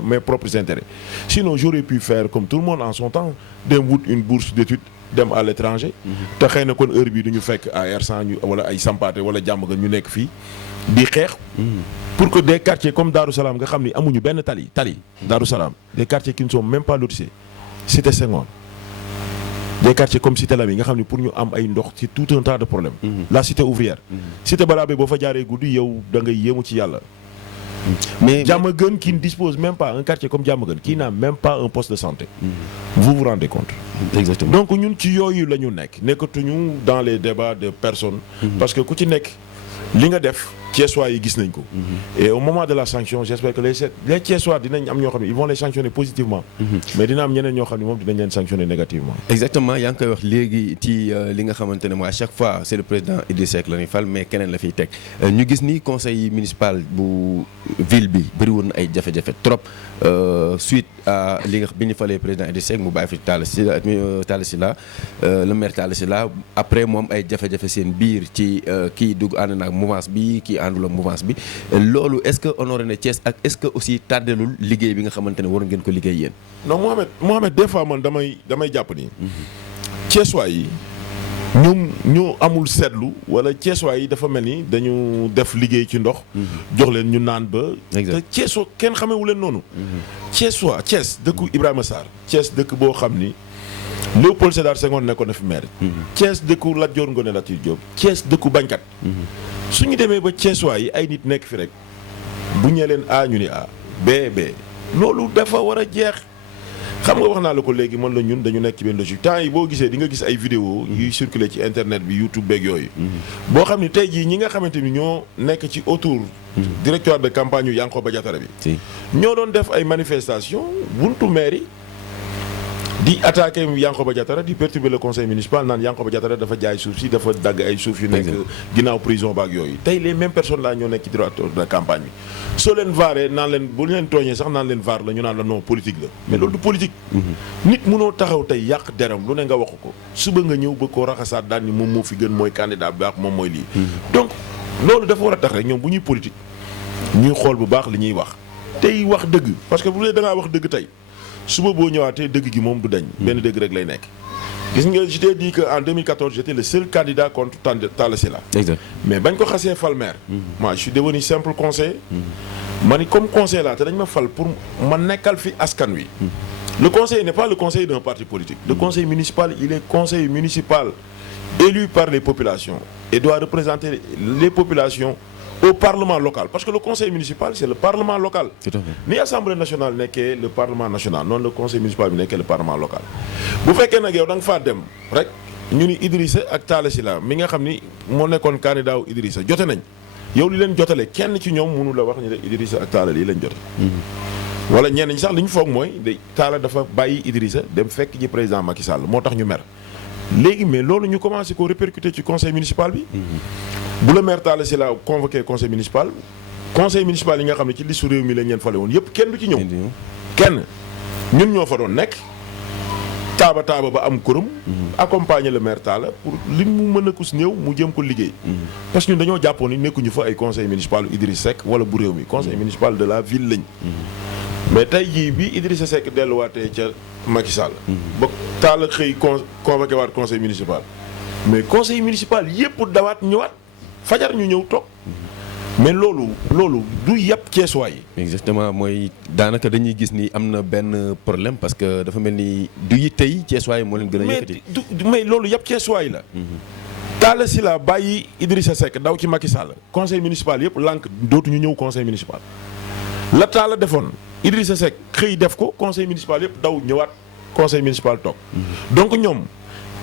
mes propres intérêts sinon j'aurais pu faire comme tout le monde en son temps dem wut une bourse d'études dem à l'étranger te xëy na kon heure bi duñu fekk à R100 ñu wala ay Sampaate wala Diamaguène ñu nekk fii di xeex pour que des quartiers comme Darou Salam nga xam ni amuñu benn tali Darou Salam des quartiers qui ne sont même pas lotissés Cité Senghor des quartiers comme Cité Lamy nga xam ne pour ñu am ay ndox ci tout un tas de problèmes. La cité ouvrière. Cité Balabé boo fa jaaree guddi yow da ngay yéemu ci yàlla. mais Diamaguène qui ne dispose même pas un quartier comme Diamaguène qui n'a même pas un poste de santé. Vous vous rendez compte. exactement donc ñun ci yooyu la ñu nekkatuñu dans les débats de personnes. parce que ku ci nekk li nga def Thiessois yi gis nañ ko. et au moment de la sanction j'espère que les Thiessois dinañ am ñoo xam ne ils vont les sanctionner positivement. mais dina am ñeneen ñoo xam ne moom dinañ leen sanctionner négativement. exactement yaa ngi koy wax léegi ci li nga xamante ne mooy à chaque fois c'est le président Idrissa Seck la ñuy fal mais keneen la fiy teg ñu gis ni conseil municipal bu ville bi bëri woon na ay jafe-jafe trop suite à li nga bi ñu falee président Idrissa Seck mu bàyyi fi Talla Sylla le maire Talla Sylla après moom ay jafe-jafe seen biir ci kii dugg ànd na ak mouvance bi kii àndul ak mouvance bi loolu est-ce que honoré na Thiès ak est-ce que aussi tardelul liggéey bi nga xamante ne war ngeen ko liggéey yéen. non Mohamed des fois man damay jàpp ni Thiessois yi ñu amul seetlu wala Thiessois yi dafa mel ni dañu def liggéey ci ndox. jox leen ñu naan ba. te Thiessois kenn xamewu leen noonu. Thiès dëkku Ibrahima Sarr. Thiès dëkk boo xam ni Léopold Sédar Senghor nekkoon na fi maire. Thiès dëkku Lat Dior Ngoné Latyr Diop. Thiès dëkku bañkat. su ñu demee ba Thiessois yi ay nit nekk fi rek bu ñee leen A ñu ni A B loolu dafa war a jeex. xam nga wax naa la ko léegi man la ñun dañu nekk ci benn logique temps yi boo gisee di nga gis ay vidéo yuy circuler ci internet bi YouTube beeg yooyu. boo xam ni tey jii ñi nga xamante ni ñoo nekk ci autour. directoire de campagne yu Yankhoba Diattara bi. ñoo doon def ay manifestations buntu maire yi di attaquer Yankhoba Diattara di perturber le conseil municipal naan Yankhoba Diattara dafa jaay suuf si dafa dagg ay suuf yu nekk ginnaaw prison baak yooyu tey les mêmes personnes là ñoo nekk ci directoire de campagne bi soo leen vaaree naan leen bu leen tooñee sax naan leen vaar la ñu naan la non politique la mais loolu du politique nit mënoo taxaw tey yàq deram lu ne nga waxu ko suba nga ñëw ba koo raxasaat daan ni moom moo fi gën mooy candidat bu baax moom mooy lii donc loolu dafa war a tax rek ñoom bu ñuy politique ñuy xool bu baax li ñuy wax tey wax dëgg parce que bu dee da ngaa wax dëgg tey suba boo ñëwaatee dëgg gi moom du dañ benn dëgg rek lay nekk gis nga je t'ai dit que en 2014 j'étais le seul candidat contre Talla Sylla mais bañ ko xasee fal maire moi je suis devenu simple conseiller ma ni comme conseiller là te dañ ma fal pour ma nekkal fi askan wi le conseiller n'est pas le conseiller d'un parti politique le conseil municipal il est conseiller municipal élu par les populations et doit représenter les populations au Parlement local parce que le conseil municipal c'est le Parlement local. ni Assemblée nationale nekkee le Parlement national noonu le conseil municipal bi nekkee le Parlement local. bu fekkee nag yow da nga faa dem rek ñu ni Idrissa ak Talla Sylla mi nga xam ni moo nekkoon candidat wu Idrissa jote nañ yow li leen jotale kenn ci ñoom mënu la wax ni la Idrissa ak Talla lii lañ jote. wala ñenn ñi sax li ñu foog mooy de Talla dafa bàyyi Idrissa dem fekk ji président Macky Sall moo tax ñu mer léegi mais loolu ñu commencé ko répercuter ci conseil municipal bi. bu la maire Talla Sylla convoqué conseil municipal yi nga xam ne ci listu réew mi lañ leen fale woon yëpp kenn du ci ñëw kenn ñun ñoo fa doon nekk taaba ba am kurum accompagner le maire Talla pour li mu mën a kus néew mu jëm ko liggéey parce que ñun dañoo jàppoon ni nekkuñu fa ay conseil municipal Idrissa Seck wala bu réew mi conseil municipal de la ville lañ mais tey jii bi Idrissa Seck delluwaatee ca Macky Sall ba Talla xëy convoqué waat conseil municipal mais conseil municipal yëpp dawaat ñëwaat fajar ñu ñëw toog mais loolu du yàpp Thiessois yi. exactement mooy daanaka dañuy gis ni am na benn problème parce que dafa mel ni du yi tey Thiessois yi moo leen gën a yëkkati. mais loolu yàpp Thiessois yi la. Talla Sylla bàyyi Idrissa Seck daw ci Macky Sall conseil municipal yëpp lànk dootuñu ñëw conseil municipal. la Talla defoon Idrissa Seck xëy def ko conseil municipal yëpp daw ñëwaat conseil municipal toog. donc ñoom.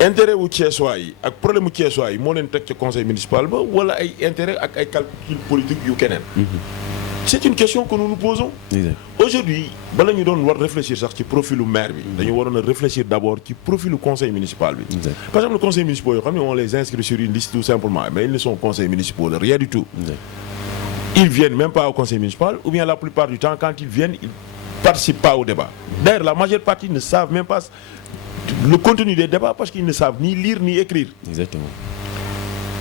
intérêt wu Thiessois yi ak problème mu Thiessois yi moo leen teg ca conseil municipal ba wala ay intérêt ak ay calcul politique yu keneen. c'est une question que nous nous posons. aujourd'hui bala ñu doon war réfléchir sax ci profilu maire bi. dañu waroon a réfléchir d'abord ci profilu conseil municipal bi. par exemple conseil municipal yoo xam ne on les inscrit sur une liste tout simplement mais ils ne sont conseils municipaux de rien du tout. ils viennent même pas au conseil municipal ou bien la plupart du temps quand ils viennent ils participent pas au débat. d'ailleurs la majeure partie ne savent même pas le contenu des débats parce qu'ils ne savent ni lire ni écrire. Exactement.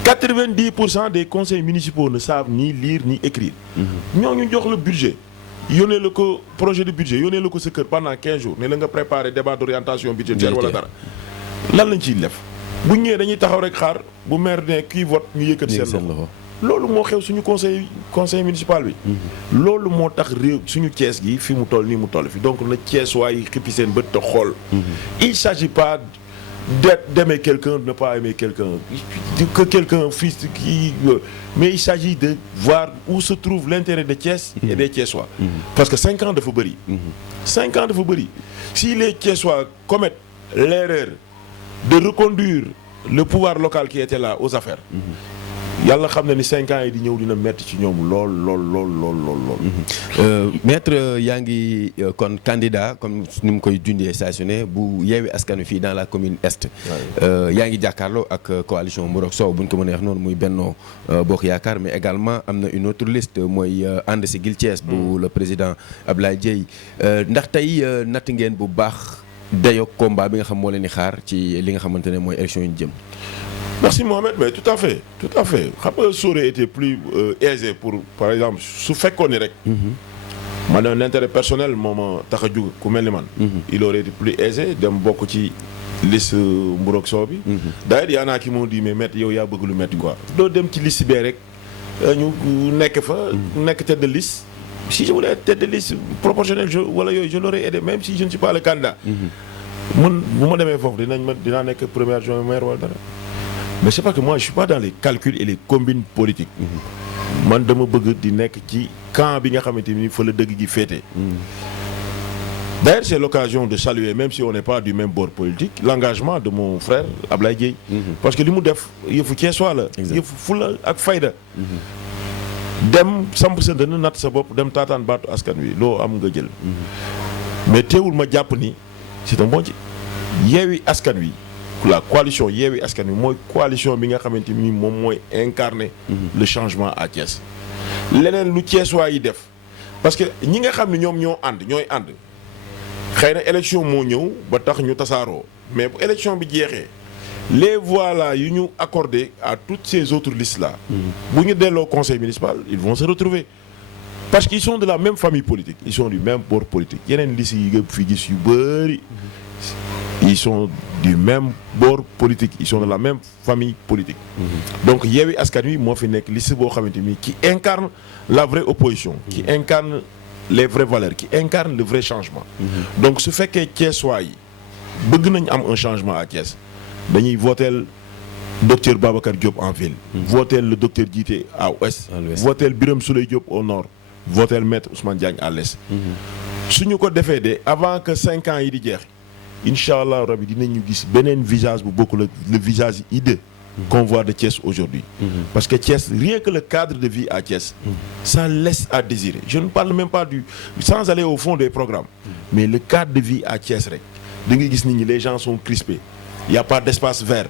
90% des conseils municipaux ne savent ni lire ni écrire. ñooñu jox le budget yónnee la ko projet de budget yónnee la ko sa kër pendant 15 jours ne la nga préparer débat d'orientation budgétaire wala dara lan lañ ciy def bu ñëwee dañuy taxaw rek xaar bu maire ne kii vote ñu yëkkati seen loxo. loolu moo xew suñu conseil municipal bi. loolu moo tax réew suñu Thiès gi fi mu toll nii mu toll fi donc na Thiès waaye xippi seen bët te xool. il s'agit pas d'aimer quelqu'un, de ne pas aimer quelqu'un, que quelqu'un fils qui... Mais il s'agit de voir où se trouve l'intérêt de Thiès et des Thiessois. Parce que 5 ans de Fouberi. 5 ans de Fouberi. Si les Thiessois commettent l'erreur de reconduire le pouvoir local qui était là aux affaires, yàlla xam na ni 5 ans yi di ñëw dina metti ci ñoom lool. maître yaa ngi kon candidat comme ni mu koy dundee saa su ne bu Yewwi Askan Wi fii dans la commune est. yaa ngi jàkkaarloo ak coalition Mburok Sow bu ñu ko mënee wax noonu muy Benno Bokk Yaakaar mais également am na une autre liste mooy ànd Siggil Thiès bu le président Ablaye Dieye ndax tey natt ngeen bu baax dayoo combat bi nga xam moo leen di xaar ci li nga xamante ne mooy élection yi ñu jëm. Merci Mohamed, mais tout à fait. Xam nga ça aurait été plus aisé pour, par exemple, su fekkoon ni rek. man un intérêt personnel moo ma tax a jug ku mel ni man. il aurait été plus aisé dem bokk ci liste Mburok Sow bi. d'ailleurs y en a qui m'ont dit mais maître yow yaa bëgg lu metti quoi. doo dem ci liste bee rek ñu nekk fa. nekk tête de liste. si je voulais être tête de liste proportionnelle wala yooyu je l'aurais aidé même si je ne suis pas le candidat. man bu ma demee foofu dinaa nekk premier adjoint maire wala dara. mais c'est pas que moi je suis pas dans les calculs et les combines politiques. man dama bëgg di nekk ci camp bi nga xamante ni fa la dëgg gi féete. D'ailleurs c'est l'occasion de saluer même si on n'est pas du même bord politique l'engagement de mon frère Ablaye Dieye. parce que li mu def yëfu Thiessois la. yëfu fula ak fayda. dem samp sa dënn natt sa bopp dem taataan baatu askan wi loo am nga jël. mais teewul ma jàpp ni c'est un bon ci Yewwi Askan Wi. la coalition Yewwi Askan Wi mooy coalition bi nga xamante ni moom mooy incarner le changement à Thiès. leneen lu Thiessois yi def parce que ñi nga xam ne ñoom ñooy ànd xëy na élection moo ñëw ba tax ñu tasaaroo mais bu élection bi jeexee les voix là yu ñu accordé à toutes ces autres listes là. bu ñu delloo conseil municipal ils vont se retrouver parce qu'ils sont de la même famille politique ils sont du même bord politique yeneen listes yi nga fi gis yu bëri. ils sont du même bord politique ils sont de la même famille politique. donc Yewwi Askan Wi moo fi nekk liste boo xamante ni qui incarne la vraie opposition. qui incarne les vraies valeurs qui incarne le vrai changement. donc su fekkee Thiessois yi bëgg nañ am un changement à Thiès dañuy voter docteur Babacar Diop en ville. voter le docteur Djité à ouest. voter Birame Souleye Diop au nord. voter maître Ousmane Diagne à l'est. suñu ko defee de avant que 5 ans yi di jeex. incha allah rabi dinañu gis beneen visage bu bokk le visage hideux qu'on voit de Thiès aujourd'hui. parce que Thiès rien que le cadre de vie à Thiès. ça laisse à désirer je ne parle même pas sans aller au fond des programmes. mais le cadre de vie à Thiès rek da ngay gis nit ñi les gens sont crispés il y a pas d'espace vert.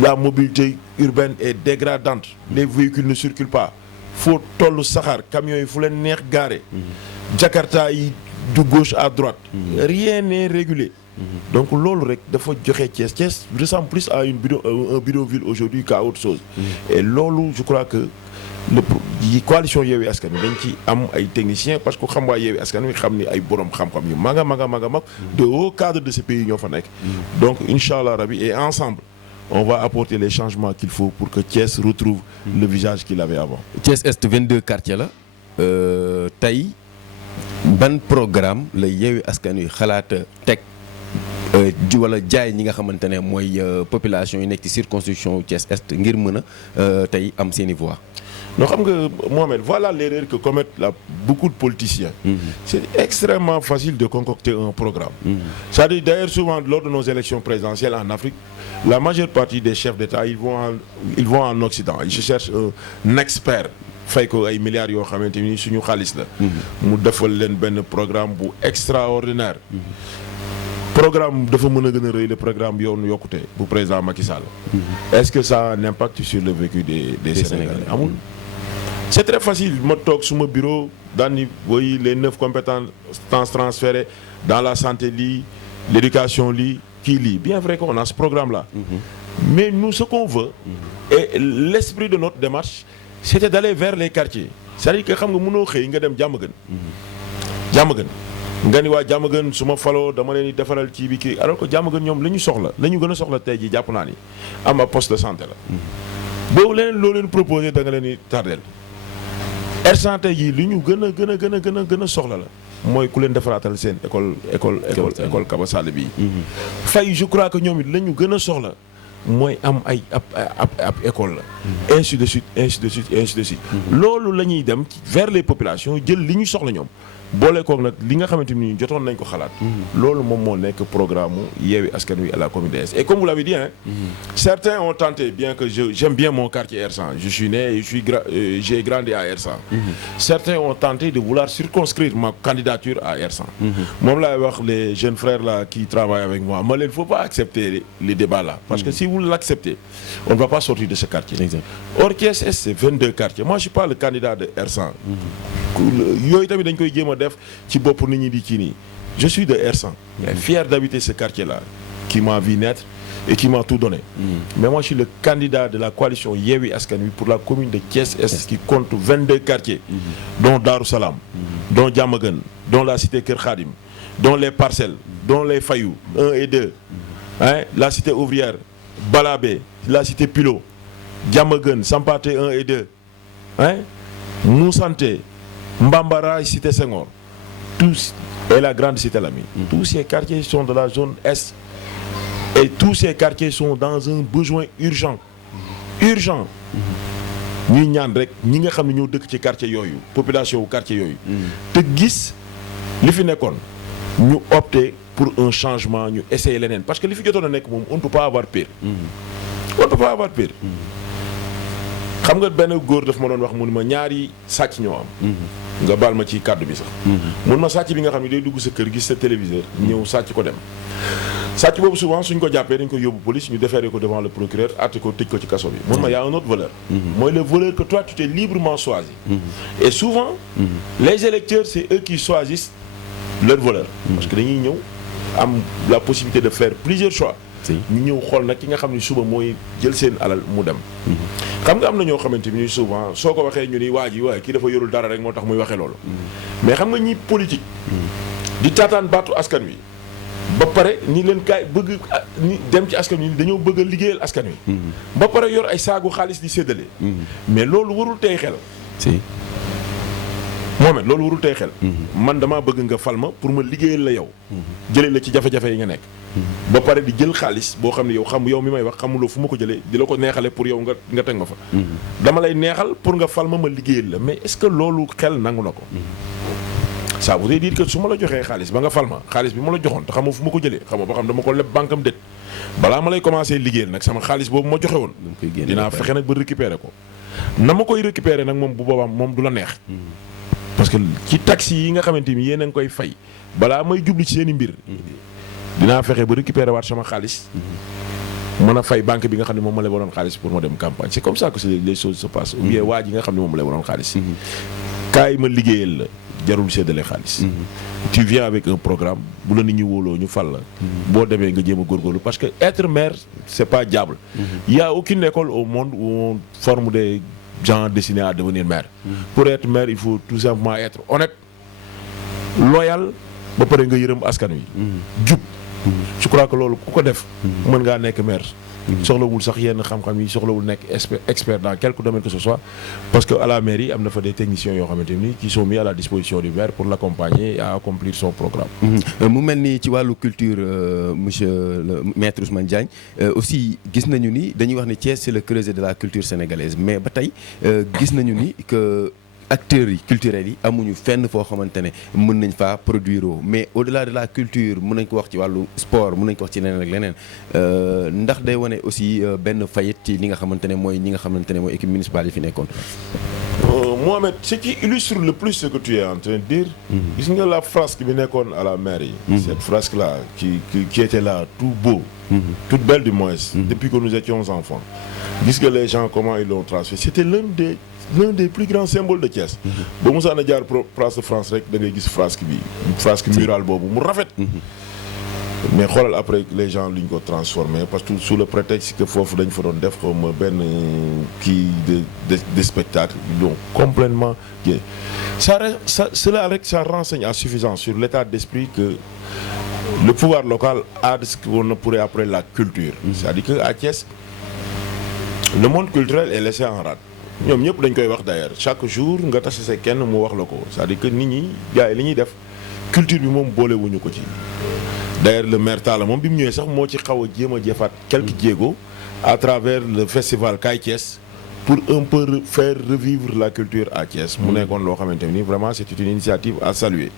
la mobilité urbaine est dégradante. les véhicules ne circulent pas foo tollu saxaar camions yi fu leen neex garé. Jakarta yi de gauche à droite. rien n'est régulé. donc loolu rek dafa joxe Thiès ressemble plus à un bidonville aujourd'hui qu'à autre chose. et loolu je crois que coalition Yewwi Askan Wi dañ ci am ay techniciens parce que xam waa Yewwi Askan Wi xam ni ay borom xam-xam yu mag de haut cadre de ce pays ñoo fa nekk. donc inchallah rabi et ensemble on va apporter les changements qu'il faut pour que Thiès retrouve le visage qu'il avait avant. Thiès Est 22 quartiers la tey. ban programme la Yewwi Askan Wi xalaat teg wala jaay ñi nga xamante ne mooy population yi nekk ci circonscription Thiès Est ngir mën a tey am seeni voix. non xam nga Mohamed voilà l'erreur que commettent beaucoup de politiciens. c'est extrêmement facile de concocter un programme. c'est-à-dire d'ailleurs souvent lors de nos élections présidentielles en Afrique la majeure partie des chefs d'État ils vont en Occident ils se cherchent un expert. fay ko ay milliards yoo xamante ni suñu xaalis la. mu defal leen benn programme bu extraordinaire. programme dafa mën a gën a rëy le programme yoonu yokkute bu président Macky Sall. est-ce que ça a un impact sur le vécu des Sénégalais amul. c'est très facile ma toog suma bureau daan ni woy les 9 compétences transférées dans la santé lii l'éducation lii kii lii bien vrai qu'on a ce programme là. mais nous ce qu'on veut. et l'esprit de notre démarche. c'était d'aller vers les quartiers c'est-à-dire que xam nga mënoo xëy nga dem Diamaguène. nga ni waa Diamaguène su ma faloo dama leen di defaral kii bi kii alors que Diamaguène ñoom la ñu gën a soxla tey jii jàpp naa ni am a poste de santé la. boobu leneen loo leen proposé da nga leen di tardel. R100 tey jii li ñu gën a soxla la mooy ku leen defaraatal seen école Kaba Sall bii. fay je crois que ñoom it la ñu gën a soxla mooy am ay ab école la. ainsi de suite ainsi de suite ainsi de suite. loolu la ñuy dem vers les populations jël li ñu soxla ñoom. boole koog nag li nga xamante ni jotoon nañ ko xalaat. loolu moom moo nekk programme mu Yewwi Askan Wi à la commune de Est. Et comme vous l'avez dit hein, certains ont tenté, bien que j'aime bien mon quartier R100, je suis né et j'ai grandi à R100. Certains ont tenté de vouloir circonscrire ma candidature à R100. Moom laay wax les jeunes frères là qui travaillent avec moi, mais il ne faut pas accepter les débats là, parce que si vous l'acceptez, on ne va pas sortir de ce quartier. Or Thiès Est c'est 22 quartiers. Moi je suis pas le candidat de R100. Yooyu tamit dañ koy jéem a def ci bopp nit ñi di kii nii. Je suis de R100, fier d'habiter ce quartier-là, qui m'a vu naître et qui m'a tout donné. Mais moi, je suis le candidat de la coalition Yewwi Askan Wi pour la commune de Thiès-Est qui compte 22 quartiers, dont Darou Salam, dont Diamaguène, dont la cité Kër Khadim, dont les Parcelles, dont les Fayou 1 et 2, hein, la cité ouvrière, Balabé, la cité Pilo, Diamaguène, Sampaté 1 et 2, hein, Moussanté, Mbambara, cité Senghor, tous, et la grande cité Lamy. Tous ces quartiers sont de la zone Est et tous ces quartiers sont dans un besoin urgent. Urgent. ñuy ñaan rek ñi nga xam ne ñoo dëkk ci quartier yooyu population wu quartier yooyu. te gis li fi nekkoon ñu opter pour un changement ñu essayer leneen parce que li fi jotoon a nekk moom on ne peut pas avoir pire. On ne peut pas avoir pire. xam nga benn góor daf ma doon wax mu ne ma ñaari sàcc ñoo am. nga baal ma ci kàddu bi sax. mun ma sàcc bi nga xam ne day dugg sa kër gis sa téléviseur. ñëw sàcc ko dem. sàcc boobu souvent suñ ko jàppee dañ ko yóbbu police ñu déféré ko devant le procureur àtte ko tëj ko ci kaso bi. mun ma y a un autre voleur. mooy le voleur que toi tu t'es librement choisi. Et souvent. les électeurs c'est eux qui choisissent leur voleur. parce que dañuy ñëw am la possibilité de faire plusieurs choix. ñu ñëw xool nag ki nga xam ne suba mooy jël seen alal mu dem. xam nga am na ñoo xamante ni souvent soo ko waxee ñu ni waa ji waaye kii dafa yorul dara rek moo tax muy waxee loolu. mais xam nga ñi politique. di taataan baatu askan wi. ba pare ni leen kaay bëgg ni dem ci askan wi dañoo bëgg a liggéeyal askan wi. ba pare yor ay saagu xaalis di séddale. mais loolu warul tey xel. Mohamed loolu warul tey xel. man damaa bëgg nga fal ma pour ma liggéeyal la yow. jëlee la ci jafe-jafe yi nga nekk. ba pare di jël xaalis boo xam ne yow mi may wax xamuloo fu ma ko jëlee di la ko neexale pour yow nga teg ma fa. dama lay neexal pour nga fal ma liggéeyal la mais est-ce que loolu xel nangu na ko. ça veut dire que su ma la joxee xaalis ba nga fal ma xaalis bi ma la joxoon te xamoo fu ma ko jëlee xamoo ba xam dama ko leb banque am déet balaa ma lay commencer liggéeyal nag sama xaalis boobu ma joxe woon. dinaa fexe nag ba récupérer ko. na ma koy récupérer nag moom bu boobaa moom du la neex. parce que ci taxes yi nga xamante ni yéen a ngi koy fay balaa may jublu ci seen i mbir. dinaa fexe ba récupérer waat sama xaalis. mën a fay banque bi nga xam ne moom ma lebaloon xaalis pour ma dem campagne c'est comme ça que les choses se passent. ou bien waa ji nga xam ne moom ma lebaloon xaalis. kaay ma liggéeyal la jarul séddale xaalis. tu viens avec un programme bu la nit ñi wóoloo ñu fal la. boo demee nga jéem a góorgóorlu parce que être maire c'est pas diable. Il y a aucune école au monde où on forme des gens destinés à devenir maire. Pour être maire il faut tout simplement être honnête loyal ba pare nga yërëm askan wi. jub. je crois que loolu ku ko def. mën ngaa nekk maire. soxlawul sax yenn xam-xam yi soxlawul nekk expert dans quelque domaine que ce soit parce que à la mairie am na fa des techniciens yoo xamante ni qui sont mis à la disposition du maire pour l'accompagner et à accomplir son programme. mu mel ni ci wàllu culture monsieur le maître Ousmane Diagne aussi gis nañu ni dañuy wax ni Thiès c'est le creuset de la culture sénégalaise mais ba tey gis nañu ni que. acteurs yi culturels yi amuñu fenn foo xamante ne mën nañ faa produire mais au-delà de la culture mën nañ ko wax ci wàllu sport mën nañ ko wax ci leneen ak leneen ndax day wane aussi benn faillite ci li nga xamante ne mooy ñi nga xamante ne mooy équipe municipale yi fi nekkoon. Mohamed ce qui illustre le plus ce que tu es en train de dire. gis nga la frasque bi nekkoon à la mairie. cette frasque là qui était là tout beau. toute belle du moins. depuis que nous étions enfants. gis nga les gens comment ils l'ont transféré c'était l'un des plus grands symboles de Thiès. ba Moussa na jaar place de France rek da ngay gis frasque bi frasque murale boobu mu rafet. mais xoolal après les gens li ñu ko transformé parce que sous le prétexte que foofu dañ fa doon def comme benn kii de spectacle donc complètement cela rek ça renseigne à suffisance sur l'état d'esprit que le pouvoir local a de ce qu'on pourrait appeler la culture. c'est-à-dire que à Thiès le monde culturel est laissé en rade. ñoom ñëpp dañ koy wax d'ailleurs chaque jour nga tase sa kenn mu wax la ko c'est-à-dire que nit ñi gars yi li ñuy def culture bi moom boolewuñu ko ci. D'ailleurs le maire Talla moom bi mu ñëwee sax moo ci xaw a jéem a jëfaat quelques jéego à travers le festival Kaay Thiès pour un peu faire revivre la culture à Thiès. mu nekkoon loo xamante ni vraiment c'est une initiative à saluer.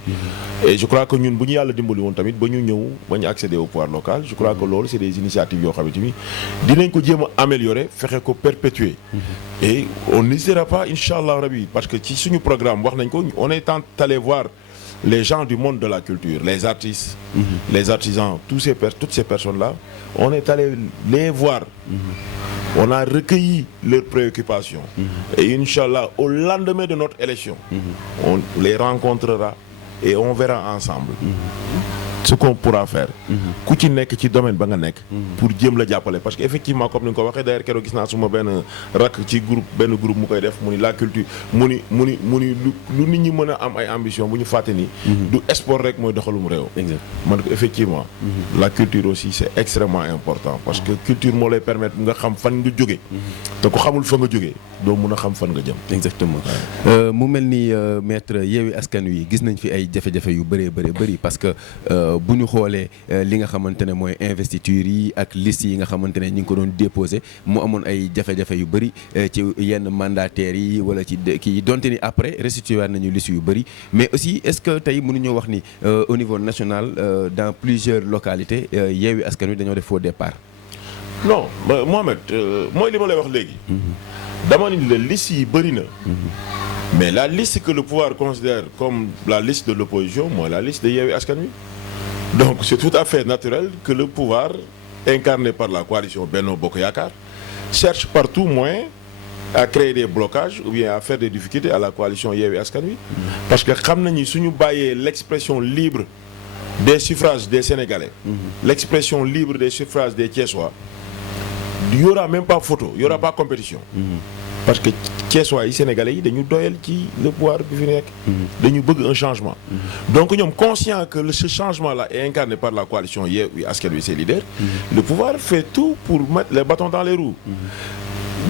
Et je crois que ñun bu ñu yàlla dimbali woon tamit ba ñu ñëw ba ñu accéder au pouvoir local je crois que loolu c'est des initiatives yoo xamante ni dinañ ko jéem a améliorer fexe ko perpétuer. Et on n'hésitera pas incha allah rabi parce que ci suñu programme wax nañ ko on est allé voir les gens du monde de la culture les artistes. Les artisans toutes ces personnes-là on est allé les voir. On a recueilli leurs préoccupations. Et Inch'Allah, au lendemain de notre élection, on les rencontrera et on verra ensemble ce qu'on pourra faire. Ku ci nekk ci domaine ba nga nekk. Pour jéem la jàppale parce que effectivement comme ni nga ko waxee d'ailleurs keroog gis naa suma benn rakk ci benn groupe mu koy def mu ni la culture mu ni lu nit ñi mën a am ay ambition bu ñu fàtte ni. du sport rek mooy doxalum réew. man ko effectivement. la culture aussi c'est extrêmement important parce que culture moo lay permettre nga xam fan nga jóge. te ku xamul fa nga jóge doo mën a xam fan nga jëm. exactement mu mel ni maître Yewwi Askan Wi gis nañ fi ay jafe-jafe yu bëri parce que. bu ñu xoolee li nga xamante ne mooy investiture yi ak liste yi nga xamante ne ñu ngi ko doon déposé mu amoon ay jafe-jafe yu bëri ci yenn mandataires yi wala ci kii donte ni après restitué waat nañu liste yu bëri mais aussi est-ce que tey mënuñoo wax ni au niveau national dans plusieurs localités Yewwi Askan Wi dañoo def faux départ. non Mohamed mooy li ma lay wax léegi. dama ni la liste yi bëri na. mais la liste que le pouvoir considère comme la liste de l'opposition mooy la liste de Yewwi Askan Wi. Donc c'est tout à fait naturel que le pouvoir incarné par la coalition Benno Bokk Yaakaar cherche par tout moyen à créer des blocages ou bien à faire des difficultés à la coalition Yewwi Askan Wi parce que xam nañu suñu bàyyee l'expression libre des suffrages des Sénégalais l'expression libre des suffrages des Thiessois il y aura même pas photo il y aura pas compétition parce que Thiessois yi Sénégalais yi dañu doyal ci le pouvoir bi fi nekk dañu bëgg un changement donc ñoom conscient que ce changement-là est incarné par la coalition Yewwi Askan Wi ses leaders le pouvoir fait tout pour mettre les bâtons dans les roues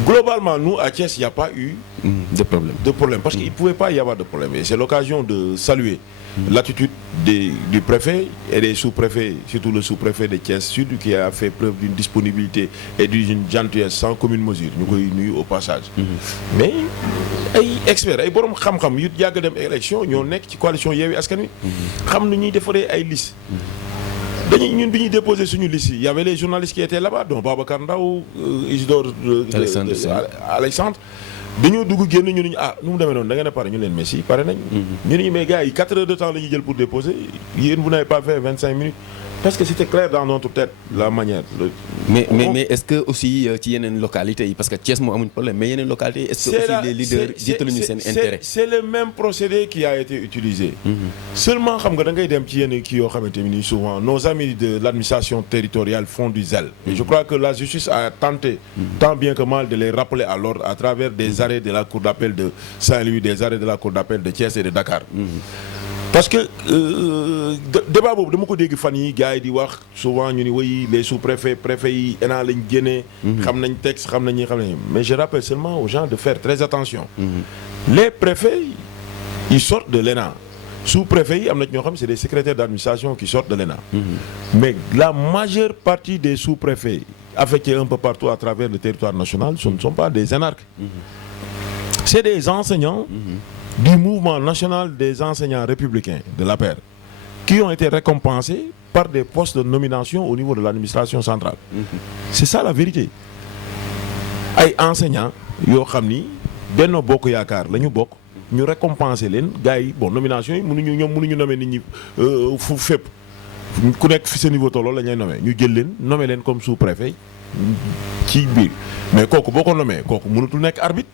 globalement nous à Thiès il n'y a pas eu de problème parce qu'il ne pouvait pas y avoir de problème et c'est l'occasion de saluer l'attitude du préfet et des sous-préfets surtout le sous-préfet de Thiès Sud qui a fait preuve d'une disponibilité et d'une gentillesse sans commune mesure ñu koy nuyu au passage mais ay experts ay borom xam-xam yu yàgg dem élection ñoo nekk ci coalition Yewwi Askan Wi xam nu ñuy defaree ay liste ñun bi ñuy déposé suñu liste yi y avait les journalistes qui étaient là-bas dont Babacar Ndaw Isidore Alexandre dañoo dugg génn ñu ne ñu nu mu demee noonu da ngeen a pare ñu leen mais si pare nañ ñu ne ñu mais gars yi 4 heures de temps la ñuy jël pour déposer yéen vous n'avez pas fait 25 minutes parce que c'était clair dans notre tête la manière. Mais est-ce que aussi ci yeneen localités yi parce que Thiès moo amuñ problème mais yeneen localités est-ce que aussi les leaders jiitaluñu seen intérêt. C'est le même procédé qui a été utilisé. Seulement xam nga da ngay dem ci yenn kii yoo xamante ni souvent nos amis de l'administration territoriale font du zèle. Et je crois que la justice a tenté tant bien que mal de les rappeler à l'ordre à travers des arrêts de la cour d'appel de Saint-Louis, des arrêts de la cour d'appel de Thiès et de Dakar. Parce que débat boobu dama ko dégg fan yi gars yi di wax souvent ñu ni oui les sous-préfets préfets yi ENA lañ génnee xam nañ texte xam nañ mais je rappelle seulement aux gens de faire très attention les préfets ils sortent de l'ENA sous-préfets yi am na ñoo xam c'est des secrétaires d'administration qui sortent de l'ENA mais la majeure partie des sous-préfets affectés un peu partout à travers le territoire national ce ne sont pas des énarques c'est des enseignants du mouvement national des enseignants républicains de l'APR qui ont été récompensés par des postes de nomination au niveau de l'administration centrale. C'est ça la vérité. ay enseignants yoo xam ni Benno Bokk Yaakaar la ñu bokk ñu récompenser leen gars yi bon nomination yi mënuñu nommer nit ñi fu fépp ku nekk fi sa niveau tolloo la ñuy nommer ñu jël leen nommer leen comme sous-préfet ci biir mais kooku boo ko nommé kooku mënatul nekk arbitre.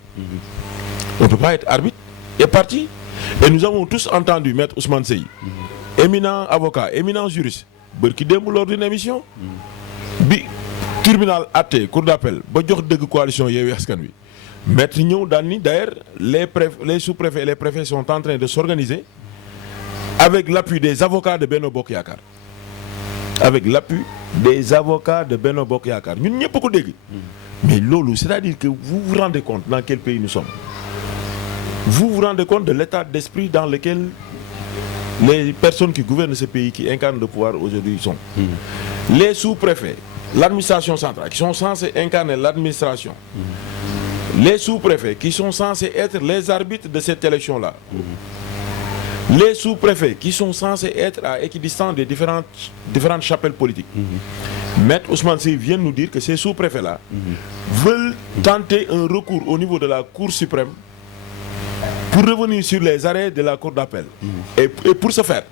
On ne peut pas être arbitre. Est parti et nous avons tous entendu maître Ousmane Seye éminent avocat éminent juriste bërki démb lors d'une émission bi tribunal àtte cour d'appel ba jox dëgg coalition Yewwi Askan Wi maître ñëw daan ni d'ailleurs les sous-préfets et les préfets sont en train de s'organiser avec l'appui des avocats de Benno Bokk Yaakaar avec l'appui des avocats de Benno Bokk Yaakaar ñun ñëpp ko dégg mais loolu c'est-à-dire que vous vous rendez compte dans quel pays nous sommes. Vous vous rendez compte de l'état d'esprit dans lequel les personnes qui gouvernent ce pays, qui incarnent le pouvoir aujourd'hui sont les sous-préfets, l'administration centrale, qui sont censés incarner l'administration, les sous-préfets, qui sont censés être les arbitres de cette élection-là, les sous-préfets, qui sont censés être à équidistance des différentes chapelles politiques. Maître Ousmane Sy vient nous dire que ces sous-préfets-là veulent tenter un recours au niveau de la Cour suprême pour revenir sur les arrêts de la Cour d'appel. Et pour ce faire,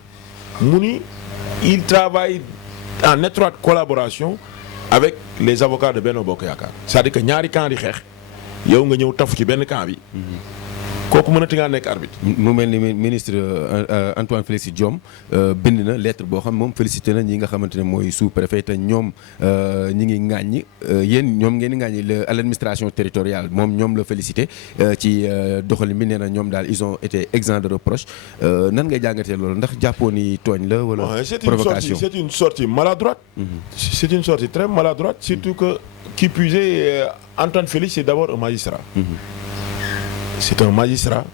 Mouni, il travaille en étroite collaboration avec les avocats de Benno Bokk Yaakaar. C'est-à-dire que ñaari camp di xeex yow nga ñëw tafu ci benn camp bi kooku mënati ngaa nekk arbitre. mu mel ni ministre Antoine Félix Diome bind na lettre boo xam moom félicité na ñi nga xamante ne mooy sous-préfet te ñoom ñi ngi ŋàññi yéen ñoom ngeen di ŋàññi l'administration territoriale moom ñoom la félicité ci doxalin bi nee na ñoom daal ils ont été exempts de reproche nan ngay jàngatee loolu ndax jàppoo ni tooñ la wala provocation. C'est une sortie maladroite. C'est une sortie très maladroite, surtout que qui plus est Antoine Félix c'est d'abord un magistrat. C'est un magistrat.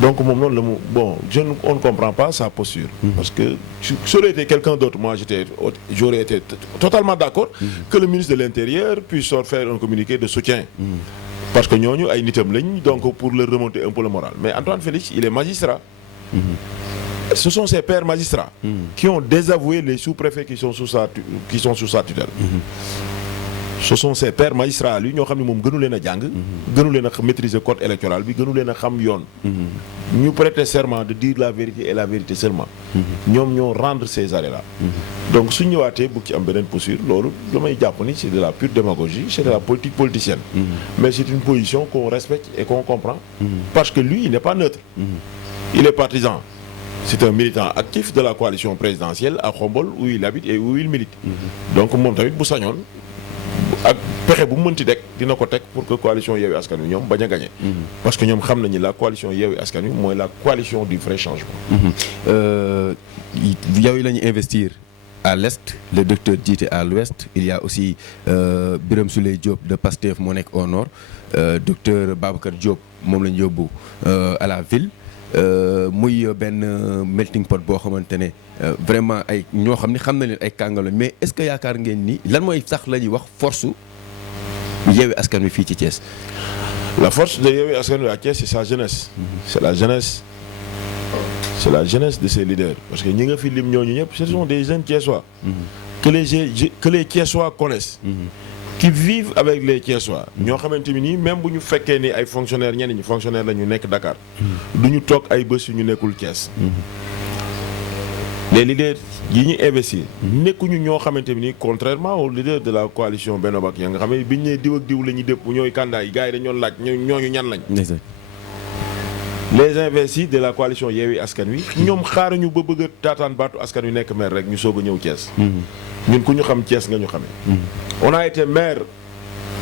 Donc on ne comprend pas sa posture. Parce que si ça aurait été quelqu'un d'autre, moi j'aurais été totalement d'accord que le ministre de l'Intérieur puisse faire un communiqué de soutien. Parce que nous ay nitam lañ, donc pour leur remonter un peu le moral. Mais Antoine Félix, il est magistrat. Ce sont ses pairs magistrats qui ont désavoué les sous-préfets qui sont sous sa tutelle. Ce sont ces pairs magistrats lui ñoo xam ne moom gënu leen a jàng. gënu leen a maîtriser code électoral bi gënu leen a xam yoon. ñu prêter serment de dire la vérité et la vérité seulement. ñoom ñoo rendre ces arrêts là. Donc su ñëwaatee bu ci am beneen posture loolu damay jàpp ni c'est de la pure démagogie c'est de la politique politicienne. Mais c'est une position qu'on respecte et qu'on comprend. Parce que lui il n'est pas neutre. Il est partisan. C'est un militant actif de la coalition présidentielle à Khombol où il habite et où il milite. Donc moom tamit bu sañoon. ak pexe bu mu mënti dekk dina ko teg pour que coalition Yewwi Askan Wi ñoom bañ a gagner. Parce que ñoom xam nañu la coalition Yewwi Askan Wi mooy la coalition du vrai changement. yow la ñu investir à l'est le docteur Djité à l'ouest il y a aussi Birame Souleye Diop de Pastef moo nekk au nord docteur Babacar Diop moom la ñu yóbbu à la ville. muy benn melting pot boo xamante ne vraiment ay ñoo xam ne xam na leen ay kàngalo mais est-ce que yaakaar ngeen ni lan mooy sax la ñuy wax force Yewwi Askan Wi fii ci Thiès. La force de Yewwi Askan Wi à Thiès c'est sa jeunesse. C'est la jeunesse de ses leaders parce que ñi nga fi lim ñooñu ñëpp ce sont des jeunes Thiessois. que les Thiessois connaissent. Qui vivent avec les Thiessois ñoo xamante ni même bu ñu fekkee ni ay fonctionnaires ñenn ñi fonctionnaires la ñu nekk Dakar du ñu toog ay bés yu ñu nekkul Thiès. Les leaders yi ñu investir nekkuñu ñoo xamante ni contrairement aux leaders de la coalition Benno Bokk Yaakaar nga xam ne biñ ne diw ak diw la ñuy dëpp ñooy candidat yi gars yi dañoo laaj ñooñu ñan lañ. Les investis de la coalition Yewwi Askan Wi ñoom xaaruñu ba bëgg a taataan baatu askan wi nekk maire rek ñu soog a ñëw Thiès. ñun ku ñu xam Thiès nga ñu xamee. On a été maire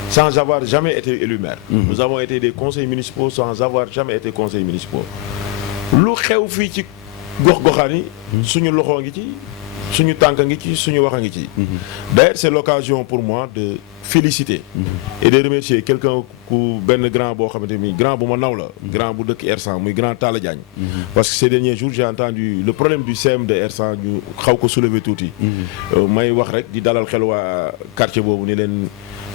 sans avoir jamais été élu maire. Nous avons été des conseils municipaux sans avoir jamais été conseils municipaux. lu xew fii ci gox-goxaan yi suñu loxo ngi ci suñu tànk ngi ci suñu wax a ngi ci. D'ailleurs c'est l'occasion pour moi de féliciter et de remercier quelqu'un ku benn grand boo xamante ni grand bu ma naw la grand bu dëkk R100 muy grand Talla Diagne. Parce que ces derniers jours j'ai entendu le problème du CM de R100 ñu xaw ko soulever tuuti. may wax rek di dalal xel waa quartier boobu ni leen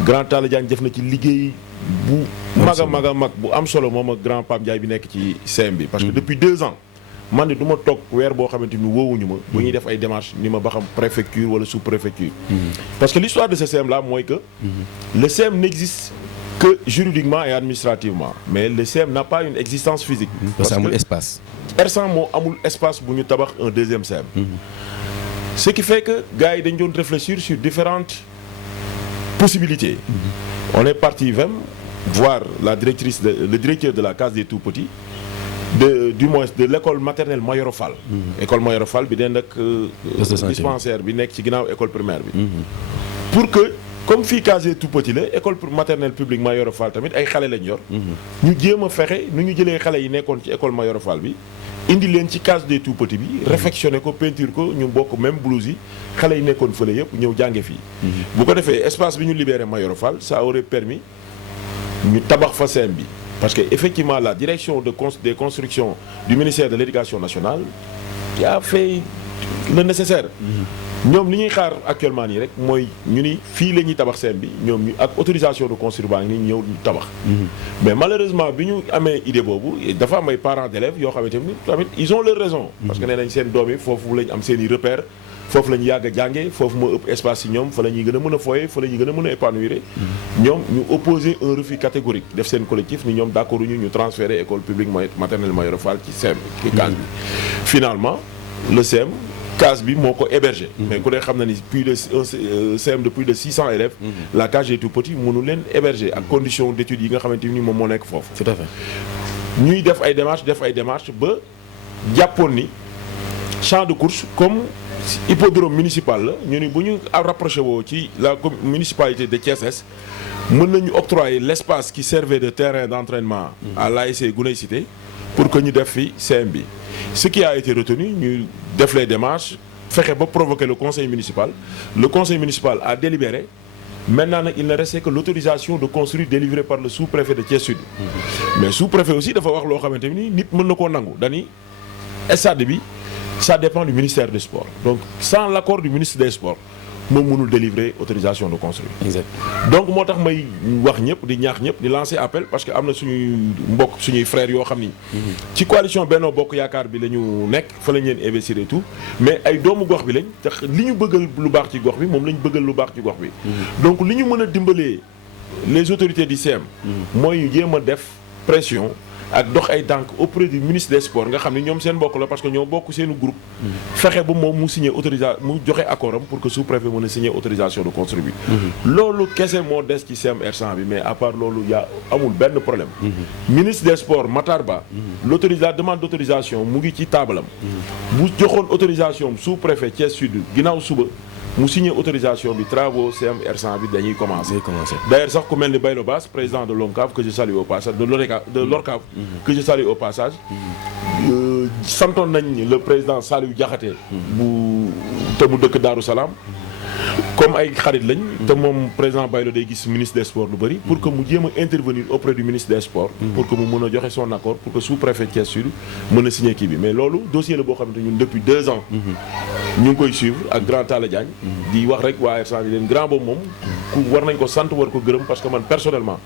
grand Talla Diagne def na ci liggéey bu mag a mag bu am solo moom ak grand Pape Ndiaye bi nekk ci CM bi. Parce que depuis 2 ans man de du ma toog weer boo xamante ni woowuñu ma bu ñuy def ay démarches ni ma ba xam préfecture wala sous-préfecture. Parce que l'histoire de ce CM là mooy que le CM n'existe que juridiquement et administrativement mais le CM n'a pas une existence physique. Parce que amul espace. R100 moo amul espace bu ñu tabax un deuxième CM. Ce qui fait que gars yi dañ doon réfléchir sur différentes possibilités. On est parti même voir le directeur de la case des tout-petits du moins de l'école maternelle Mayoro Fall. École Mayoro Fall bi den ak dispensaire bi nekk ci ginnaaw école primaire bi. Pour que comme fii case des tout-petits la école maternelle publique Mayoro Fall tamit ay xale lañ yor. ñu jéem a fexe nu ñu jëlee xale yi nekkoon ci école Mayoro Fall bi indi leen ci case des tout-petits bi réfectionné ko peinture ko ñu bokk même blouse yi xale yi nekkoon fële yëpp ñëw jànge fii. bu ko defee espace bi ñu libéré Mayoro Fall ça aurait permis ñu tabax fa CEM bi parce que effectivement la direction des constructions du ministère de l'Éducation nationale qui a fait le nécessaire. ñoom li ñuy xaar actuellement nii rek mooy ñu ni fii la ñuy tabax CEM bi ñoom ñu ak autorisation de construire baa ngi nii ñëw ñu tabax. mais malheureusement bi ñu amee idée boobu dafa am ay parents d'élèves yoo xamante ni tamit ils ont leur raison. parce que nee nañ seen doom yi foofu lañ am seen i repères foofu la ñu yàgg a jàngee foofu moo ëpp espace ci ñoom fa la ñuy gën a mën a foyer fa la ñuy gën a mën a épanouir. ñoom ñu opposer un refus catégorique def seen collectif ni ñoom d'accord ñu transférer école publique maternelle Mayoro Fall ci CEM. ci case bi finalement le CEM. case bi moo ko hébergé. mais ku ne xam na ni plus de CEM de plus de 600 élèves. la case est tout petit mënu leen héberger ak condition d'études yi nga xamante ni moom moo nekk foofu. tout à fait ñuy def ay démarches ba jàppoon ni champ de course comme hippodrome municipal la ñu ni bu ñu rapproché woo ci la municipalité de Thiès mën nañu octroyer l'espace qui servait de terrain d'entraînement à l'ASC Guney Cité pour que ñu def fi CEM bi. Ce qui a été retenu ñu def les démarches fexe ba provoquer le conseil municipal a délibéré maintenant nag il ne restait que l'autorisation de construire délivrée par le sous-préfet de Thiès Sud. mais sous-préfet aussi dafa wax loo xamante ni nit mën na koo nangu dani stade bi ça dépend du ministère des sports donc sans l'accord du ministre des sports moom mënul délivrer autorisation de construire. exact donc moo tax may wax ñëpp di ñaax ñëpp di lancer appel parce que am na suñuy mbokk suñuy frères yoo xam ni. ci coalition Benno Bokk Yaakaar bi la ñu nekk fa lañ leen investir et tout mais ay doomu gox bi lañ te li ñu bëggal lu baax ci gox bi moom la ñu bëggal lu baax ci gox bi. donc li ñu mën a dimbalee les autorités du CEM. mooy ñu jéem a def pression. ak dox ay tànk auprès du ministre des sports nga xam ne ñoom seen bokk la parce que ñoo bokk seenu groupe. fexe ba moom mu signé mu joxe accord am pour que sous-préfet mën a signé autorisation de construire bi. loolu kese moo des ci CEM R100 bi mais à part loolu amul benn problème. ministre des sports Matar Ba. demande d'autorisation mu ngi ci taabalam. bu joxoon autorisation sous-préfet Thiès Sud ginnaaw suba. mu signé autorisation bi travaux CEM R100 bi dañuy commencer. D'ailleurs sax ku mel ni Baylo Bass président de l'ONCAV que je salue au passage de l'ORCAV que je salue au passage santoon nañ le président Saliou Diakhaté te mu dëkk Darou Salam comme ay xarit lañ te moom président Baylo day gis ministre des sports lu bëri pour que mu jéem a intervenir auprès du ministre des sports pour que mu mën a joxe son accord pour que sous-préfet Thiès Sud mën a signé kii bi mais loolu dossier la boo xamante ñun depuis 2 ans ñu ngi koy suivre ak grand Talla Diagne di wax rek waa R100 leen grand boobu moom ku war nañ ko sant war ko gërëm parce que man personnellement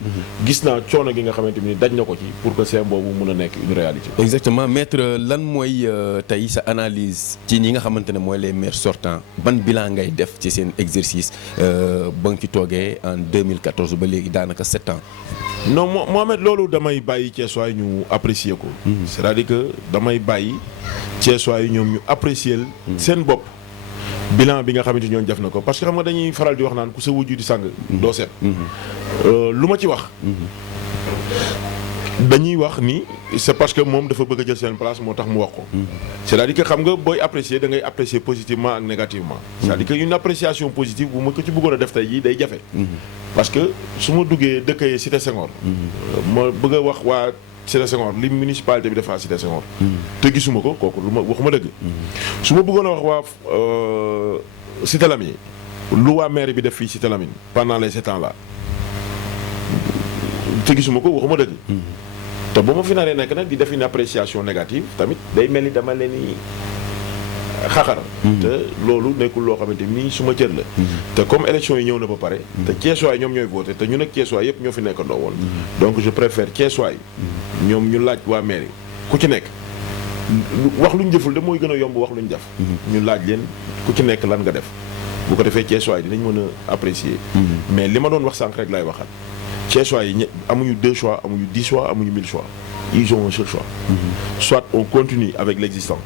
gis naa coono gi nga xamante ni daj na ko ci pour que CEM boobu mën a nekk une réalité. exactement maître lan mooy tey sa analyse ci ñi nga xamante ne mooy les maires sortants ban bilan ngay def ci seen exercice ba nga ci toogee en 2014 ba léegi daanaka 7 ans. non Mohamed loolu damay bàyyi Thiessois ñu apprécier ko. c'est-à-dire que damay bàyyi Thiessois yi ñoom ñu apprécier seen bopp bilan bi nga xamante ni ñoom def na ko parce que xam nga dañuy faral di wax naan ku sa wujju di sang doo seet. lu ma ci wax. dañuy wax ni c'est parce que moom dafa bëgg a jël seen place moo tax mu wax ko. c'est-à-dire que xam nga booy apprécier da ngay apprécier positivement ak négativement. c'est-à-dire que une appréciation positive bu ma ko ci bëggoon a def tey jii day jafe. parce que su ma duggee dëkkee Cité Senghor. ma bëgg a wax waa Cité Senghor li municipalité bi dafa Cité Senghor. te gisuma ko kooku lu ma waxuma dëgg. su ma bëggoon a wax waa Cité Lamy lu waa maire bi def fii Cité Lamy pendant les 7 ans là te gisuma ko waxuma dëgg. te ba ma fi naree nekk nag di def une appréciation négative tamit day mel ni dama leen ni xaxar te loolu nekkul loo xamante ni suma cër la. te comme élection yi ñëw na ba pare. te Thiessois yi ñoom ñooy voté te ñun ak Thiessois yëpp ñoo fi nekkandoo woon. donc je préfère Thiessois yi ñoom ñu laaj waa mairie ku ci nekk wax lu ñu jëful de mooy gën a yomb wax lu ñu def. ñu laaj leen ku ci nekk lan nga def bu ko defee Thiessois yi dinañ mën a apprécier. mais li ma doon wax sànq rek laay waxaat. Thiessois yi amuñu 2 choix amuñu 10 choix amuñu 1000 choix ils ont un seul choix. Soit on continue avec l'existant,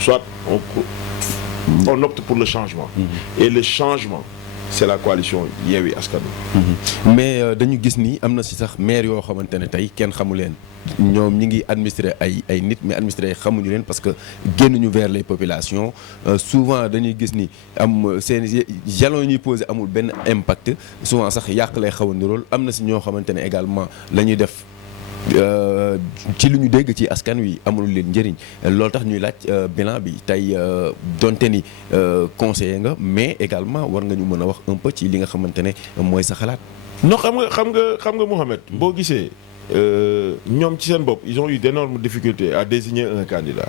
soit on opte pour le changement. Et le changement c'est la coalition Yewwi Askan Wi. mais dañu gis ni am na si sax maire yoo xamante ne tey kenn xamu leen ñoom ñi ngi administrer ay nit mais administrer xamuñu leen parce que génnuñu vers les populations souvent dañuy gis ni am seen jalons yi ñuy posé amul benn impact souvent sax yàq lay xaw a nirool am na si ñoo xamante ne également la ñuy def ci lu ñu dégg ci askan wi amul leen njëriñ loolu tax ñuy laaj bilan bi tey donte ni conseiller nga mais également war nga ñu mën a wax un peu ci li nga xamante ne mooy sa xalaat. non xam nga Mouhamed boo gisee ñoom ci seen bopp ils ont eu d'énormes difficultés à désigner un candidat.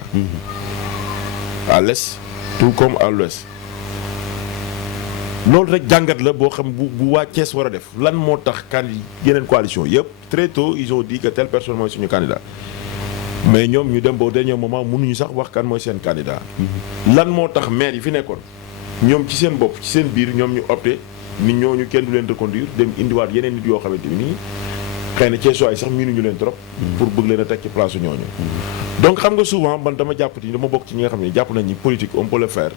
À l'est tout comme à l'ouest. loolu rek jàngat la boo xam bu waa Thiès war a def lan moo tax yeneen coalition yëpp très tôt ils ont dit que telle personne mooy suñu candidat mais ñoom ñu dem ba au dernier moment mënuñu sax wax kan mooy seen candidat. lan moo tax maire yi fi nekkoon ñoom ci seen bopp ci seen biir ñoom ñu opté nit ñooñu kenn du leen reconduire dem indiwaat yeneen nit yoo xamante ni xëy na Thiès waay sax miinuñu leen trop. pour bëgg leen a teg ci place ñooñu. donc xam nga souvent man dama bokk ci ñi nga xam ne jàpp nañ ni politique on peut le faire.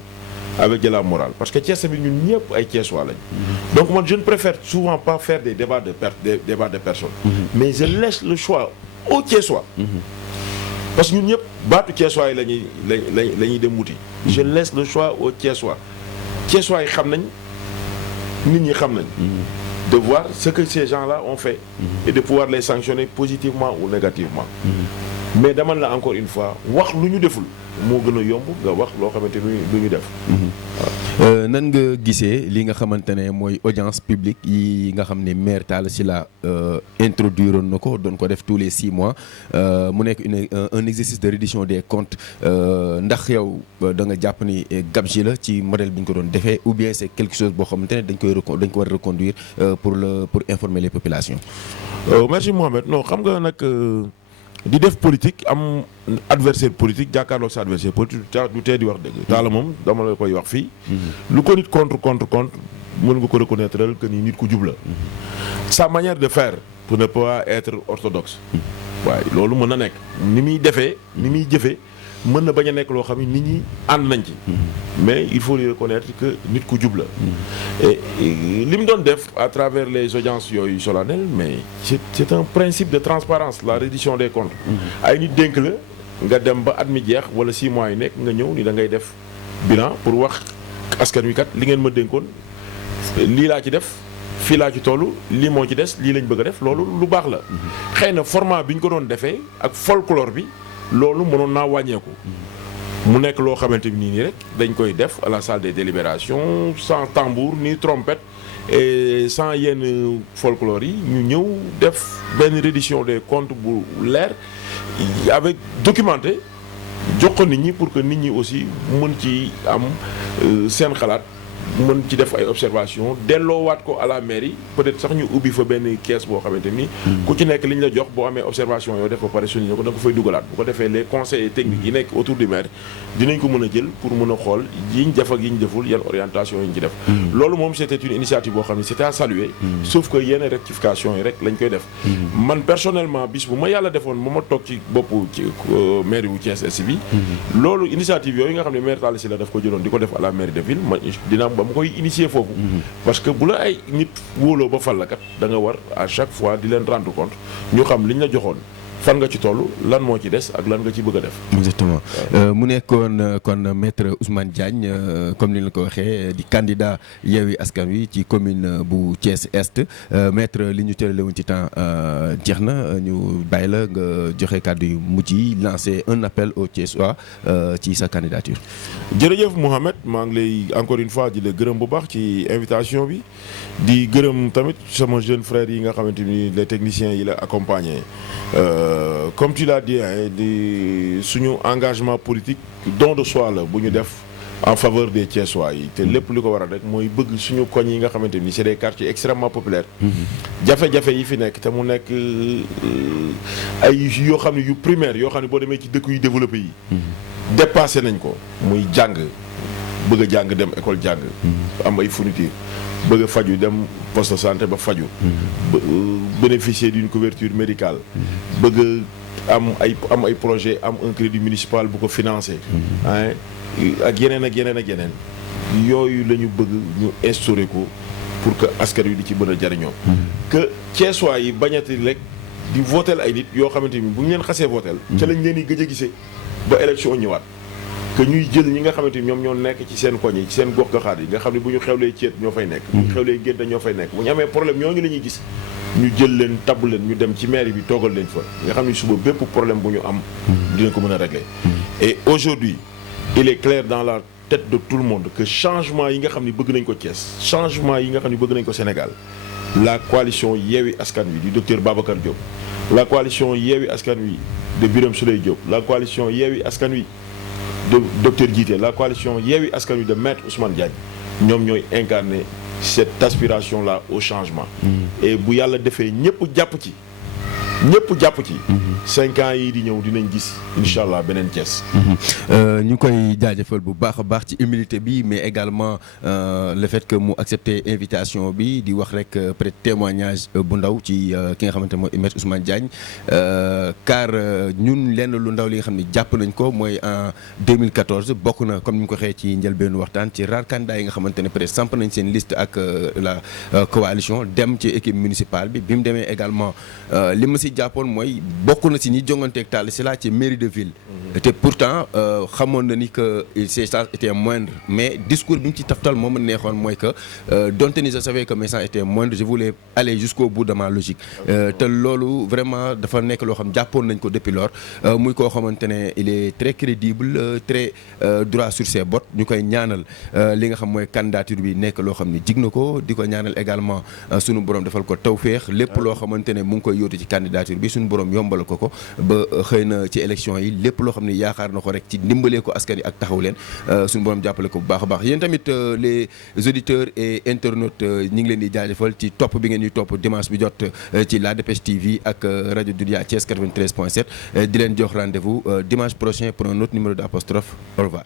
avec de la morale parce que Thiès tamit ñun ñëpp ay Thiessois lañ. donc man je ne préfère souvent pas faire des débats de personnes. mais je laisse le choix aux Thiessois. parce que ñun ñëpp baatu Thiessois yi la ñuy dem wuti. je laisse le choix aux Thiessois. Thiessois yi xam nañ nit ñi xam nañ. de voir ce que ces gens-là ont fait. et de pouvoir les sanctionner positivement ou négativement. mais dama la encore une fois wax lu ñu deful moo gën a yomb nga wax loo xamante ni lu ñu def. nan nga gisee li nga xamante ne mooy audience publique yi nga xam ne maire Talla Sylla introduire na ko doon ko def tous les 6 mois mu nekk un exercice de reddition des comptes ndax yow da nga jàpp ni gabegie la ci modèle bi ñu ko doon defee ou bien c'est quelque chose boo xamante ne dañ ko war a reconduire pour informer les populations. Merci Mohamed non xam nga nag. di def politique am adversaire politique jàkkaarloog sa adversaire politique du tee di wax dëgg. Talla moom dama la koy wax fii. lu ko nit contre mën nga ko reconnaître que ni nit ku jub la. sa manière de faire pour ne pas être orthodoxe. waaye loolu mën na nekk ni muy defee ni muy jëfee mën na bañ a nekk loo xam ne nit ñi ànd nañ ci. mais il faut lui reconnaître que nit ku jub la. et li mu doon def à travers les audiences yooyu solennelles mais c'est un principe de transparence la reddition des comptes. ay nit dénk la nga dem ba at mi jeex wala 6 mois yi nekk nga ñëw ni da ngay def bilan pour wax askan wi kat li ngeen ma dénkoon lii laa ci def fii laa ci toll lii moo ci des lii lañ bëgg a def loolu lu baax la. xëy na format bi ñu ko doon defee ak folklore bi. loolu mënoon naa wàññeeku mu nekk loo xamante ni nii rek dañ koy def à la salle des délibérations sans tambour ni trompette et sans yenn folklore yi ñu ñëw def benn reddition des comptes bu leer avec documenté jox ko nit ñi pour que nit ñi aussi mën ci am seen xalaat mën ci def ay observation delloowaat ko à la mairie peut-être sax ñu ubbi fa benn kees boo xamante ni ku ci nekk li ñu la jox boo amee observation yoo def ba pare suñu ko da nga ko fay dugalaat bu ko defee les conseillers techniques yi nekk autour du maire dinañ ko mën a jël pour mën a xool yiñ def ak yiñ deful yan orientation yi ñu ci def loolu moom c'était une initiative boo xam ne c'était à saluer sauf que yenn rectification yi rek lañ koy def man personnellement bis bu ma yàlla defoon ba ma toog ci boppu ci mairie bu Thiès Est bi loolu initiative yooyu nga xam ne maire Talla Sylla daf ko jëloon di ko def à la mairie de ville dina ba mu koy initier foofu parce que bu la ay nit wóoloo ba fal la kat da nga war à chaque fois di leen rendre compte ñu xam liñ la joxoon fan nga ci toll lan moo ci des ak lan nga ci bëgg a def. exactement mu nekkoon kon maître Ousmane Diagne comme ni la ko waxee di candidat Yewwi Askan Wi ci commune bu Thiès Est maître li ñu tërale woon ci temps jeex na ñu bàyyi la nga joxe kàddu yu mujj yi lancer un appel aux Thiessois ci sa candidature. jërëjëf Mohamed maa ngi lay encore une fois di la gërëm bu baax ci invitation bi di gërëm tamit sama jeune frère yi nga xamante ni les techniciens yi la accompagné. Comme tu l'as dit di suñu engagement politique don de soi la bu ñu def en faveur des Thiessois yi te lépp li ko waral rek mooy bëgg suñu koñ yi nga xamante ni c'est des quartiers extrêmement populaires. jafe-jafe yi fi nekk te mu nekk ay yoo xam ne yu primaire yoo xam ne boo demee ci dëkk yu développé yi. dépassé nañ ko muy jàng bëgg a jàng dem école jàng. am ay fourniture bëgg a faju dem poste de santé ba faju bénéficier d'une couverture médicale bëgg am ay projet am un crédit municipal bu ko financer ak yeneen ak yeneen ak yeneen yooyu la ñu bëgg ñu instaurer ko pour que askan wi di ci mën a jariñoo que Thiessois yi bañati rek di votel ay nit yoo xamante ni bu ñu leen xasee votel ca lañ leen di gëj a gisee ba élection ñëwaat que ñuy jël ñi nga xamante ni ñoom ñoo nekk ci seen koñ yi ci seen gox goxaat yi nga xam ne bu ñu xewlee ceet ñoo fay nekk bu ñu xewlee génte ñoo fay nekk bu ñu amee problème ñooñu la ñuy gis ñu jël leen tabb leen ñu dem ci mairie bi toogal leen fa nga xam ne suba bépp problème bu ñu am dinañ ko mën a régler et aujourd'hui il est clair dans la tête de tout le monde que changement yi nga xam ni bëgg nañ ko Thiès changement yi nga xam ni bëgg nañ ko Sénégal la coalition Yewwi Askan Wi du docteur Babacar Diop la coalition Yewwi Askan Wi de Birame Souleye Diop la coalition Yewwi Askan Wi de docteur Djité la coalition Yewwi Askan Wi de maître Ousmane Diagne ñoom ñooy incarner cette aspiration là au changement et bu yàlla defee ñëpp jàpp ci 5 ans yi di ñëw dinañ gis incha allah beneen Thiès. ñu koy jaajëfal bu baax a baax ci humilité bi mais également le fait que mu accepté invitation bi di wax rek peut-être témoignage bu ndaw ci ki nga xamante ne mooy maître Ousmane Diagne car ñun lenn lu ndaw li nga xam ne jàpp nañ ko mooy en 2014 bokk na comme ni ñu ko xëyee ci njëlbeenu waxtaan ci rare candidat yi nga xamante ne peut-être samp nañ seen liste ak la coalition dem ci équipe municipale bi mu demee également li ma si jàppoon mooy bokk na si ñi jonganteeg Talla Sylla ci mairie de ville te pourtant xamoon na ni que ces chances étaient moindres mais discours bi mu ci taftal moo ma neexoon mooy que donte ni je savais que mes chances étaient moindres je voulais aller jusqu'au bout de ma logique te loolu vraiment dafa nekk loo xam jàppoon nañ ko depuis lors muy koo xamante ne il est très crédible très droit sur ses bottes ñu koy ñaanal li nga xam mooy candidature bi nekk loo xam ne jig na ko di ko ñaanal également sunu borom defal ko tawféex lépp loo xamante ne mu ngi koy yóotu ci candidature bi suñu borom yombal ko ba xëy na ci élection yi lépp loo xam ne yaakaar na ko rek ci ndimbalee ko askan yi ak taxaw leen suñu borom jàppale ko bu baax a baax yéen tamit les auditeurs et internautes ñi ngi leen di jaajëfal ci topp bi ngeen ñuy topp dimanche bi jot ci La Dépêche TV ak rajo Dunia Thiès 93.7 di leen jox rendez-vous dimanche prochain pour un autre numéro d'apostrophe. Au revoir.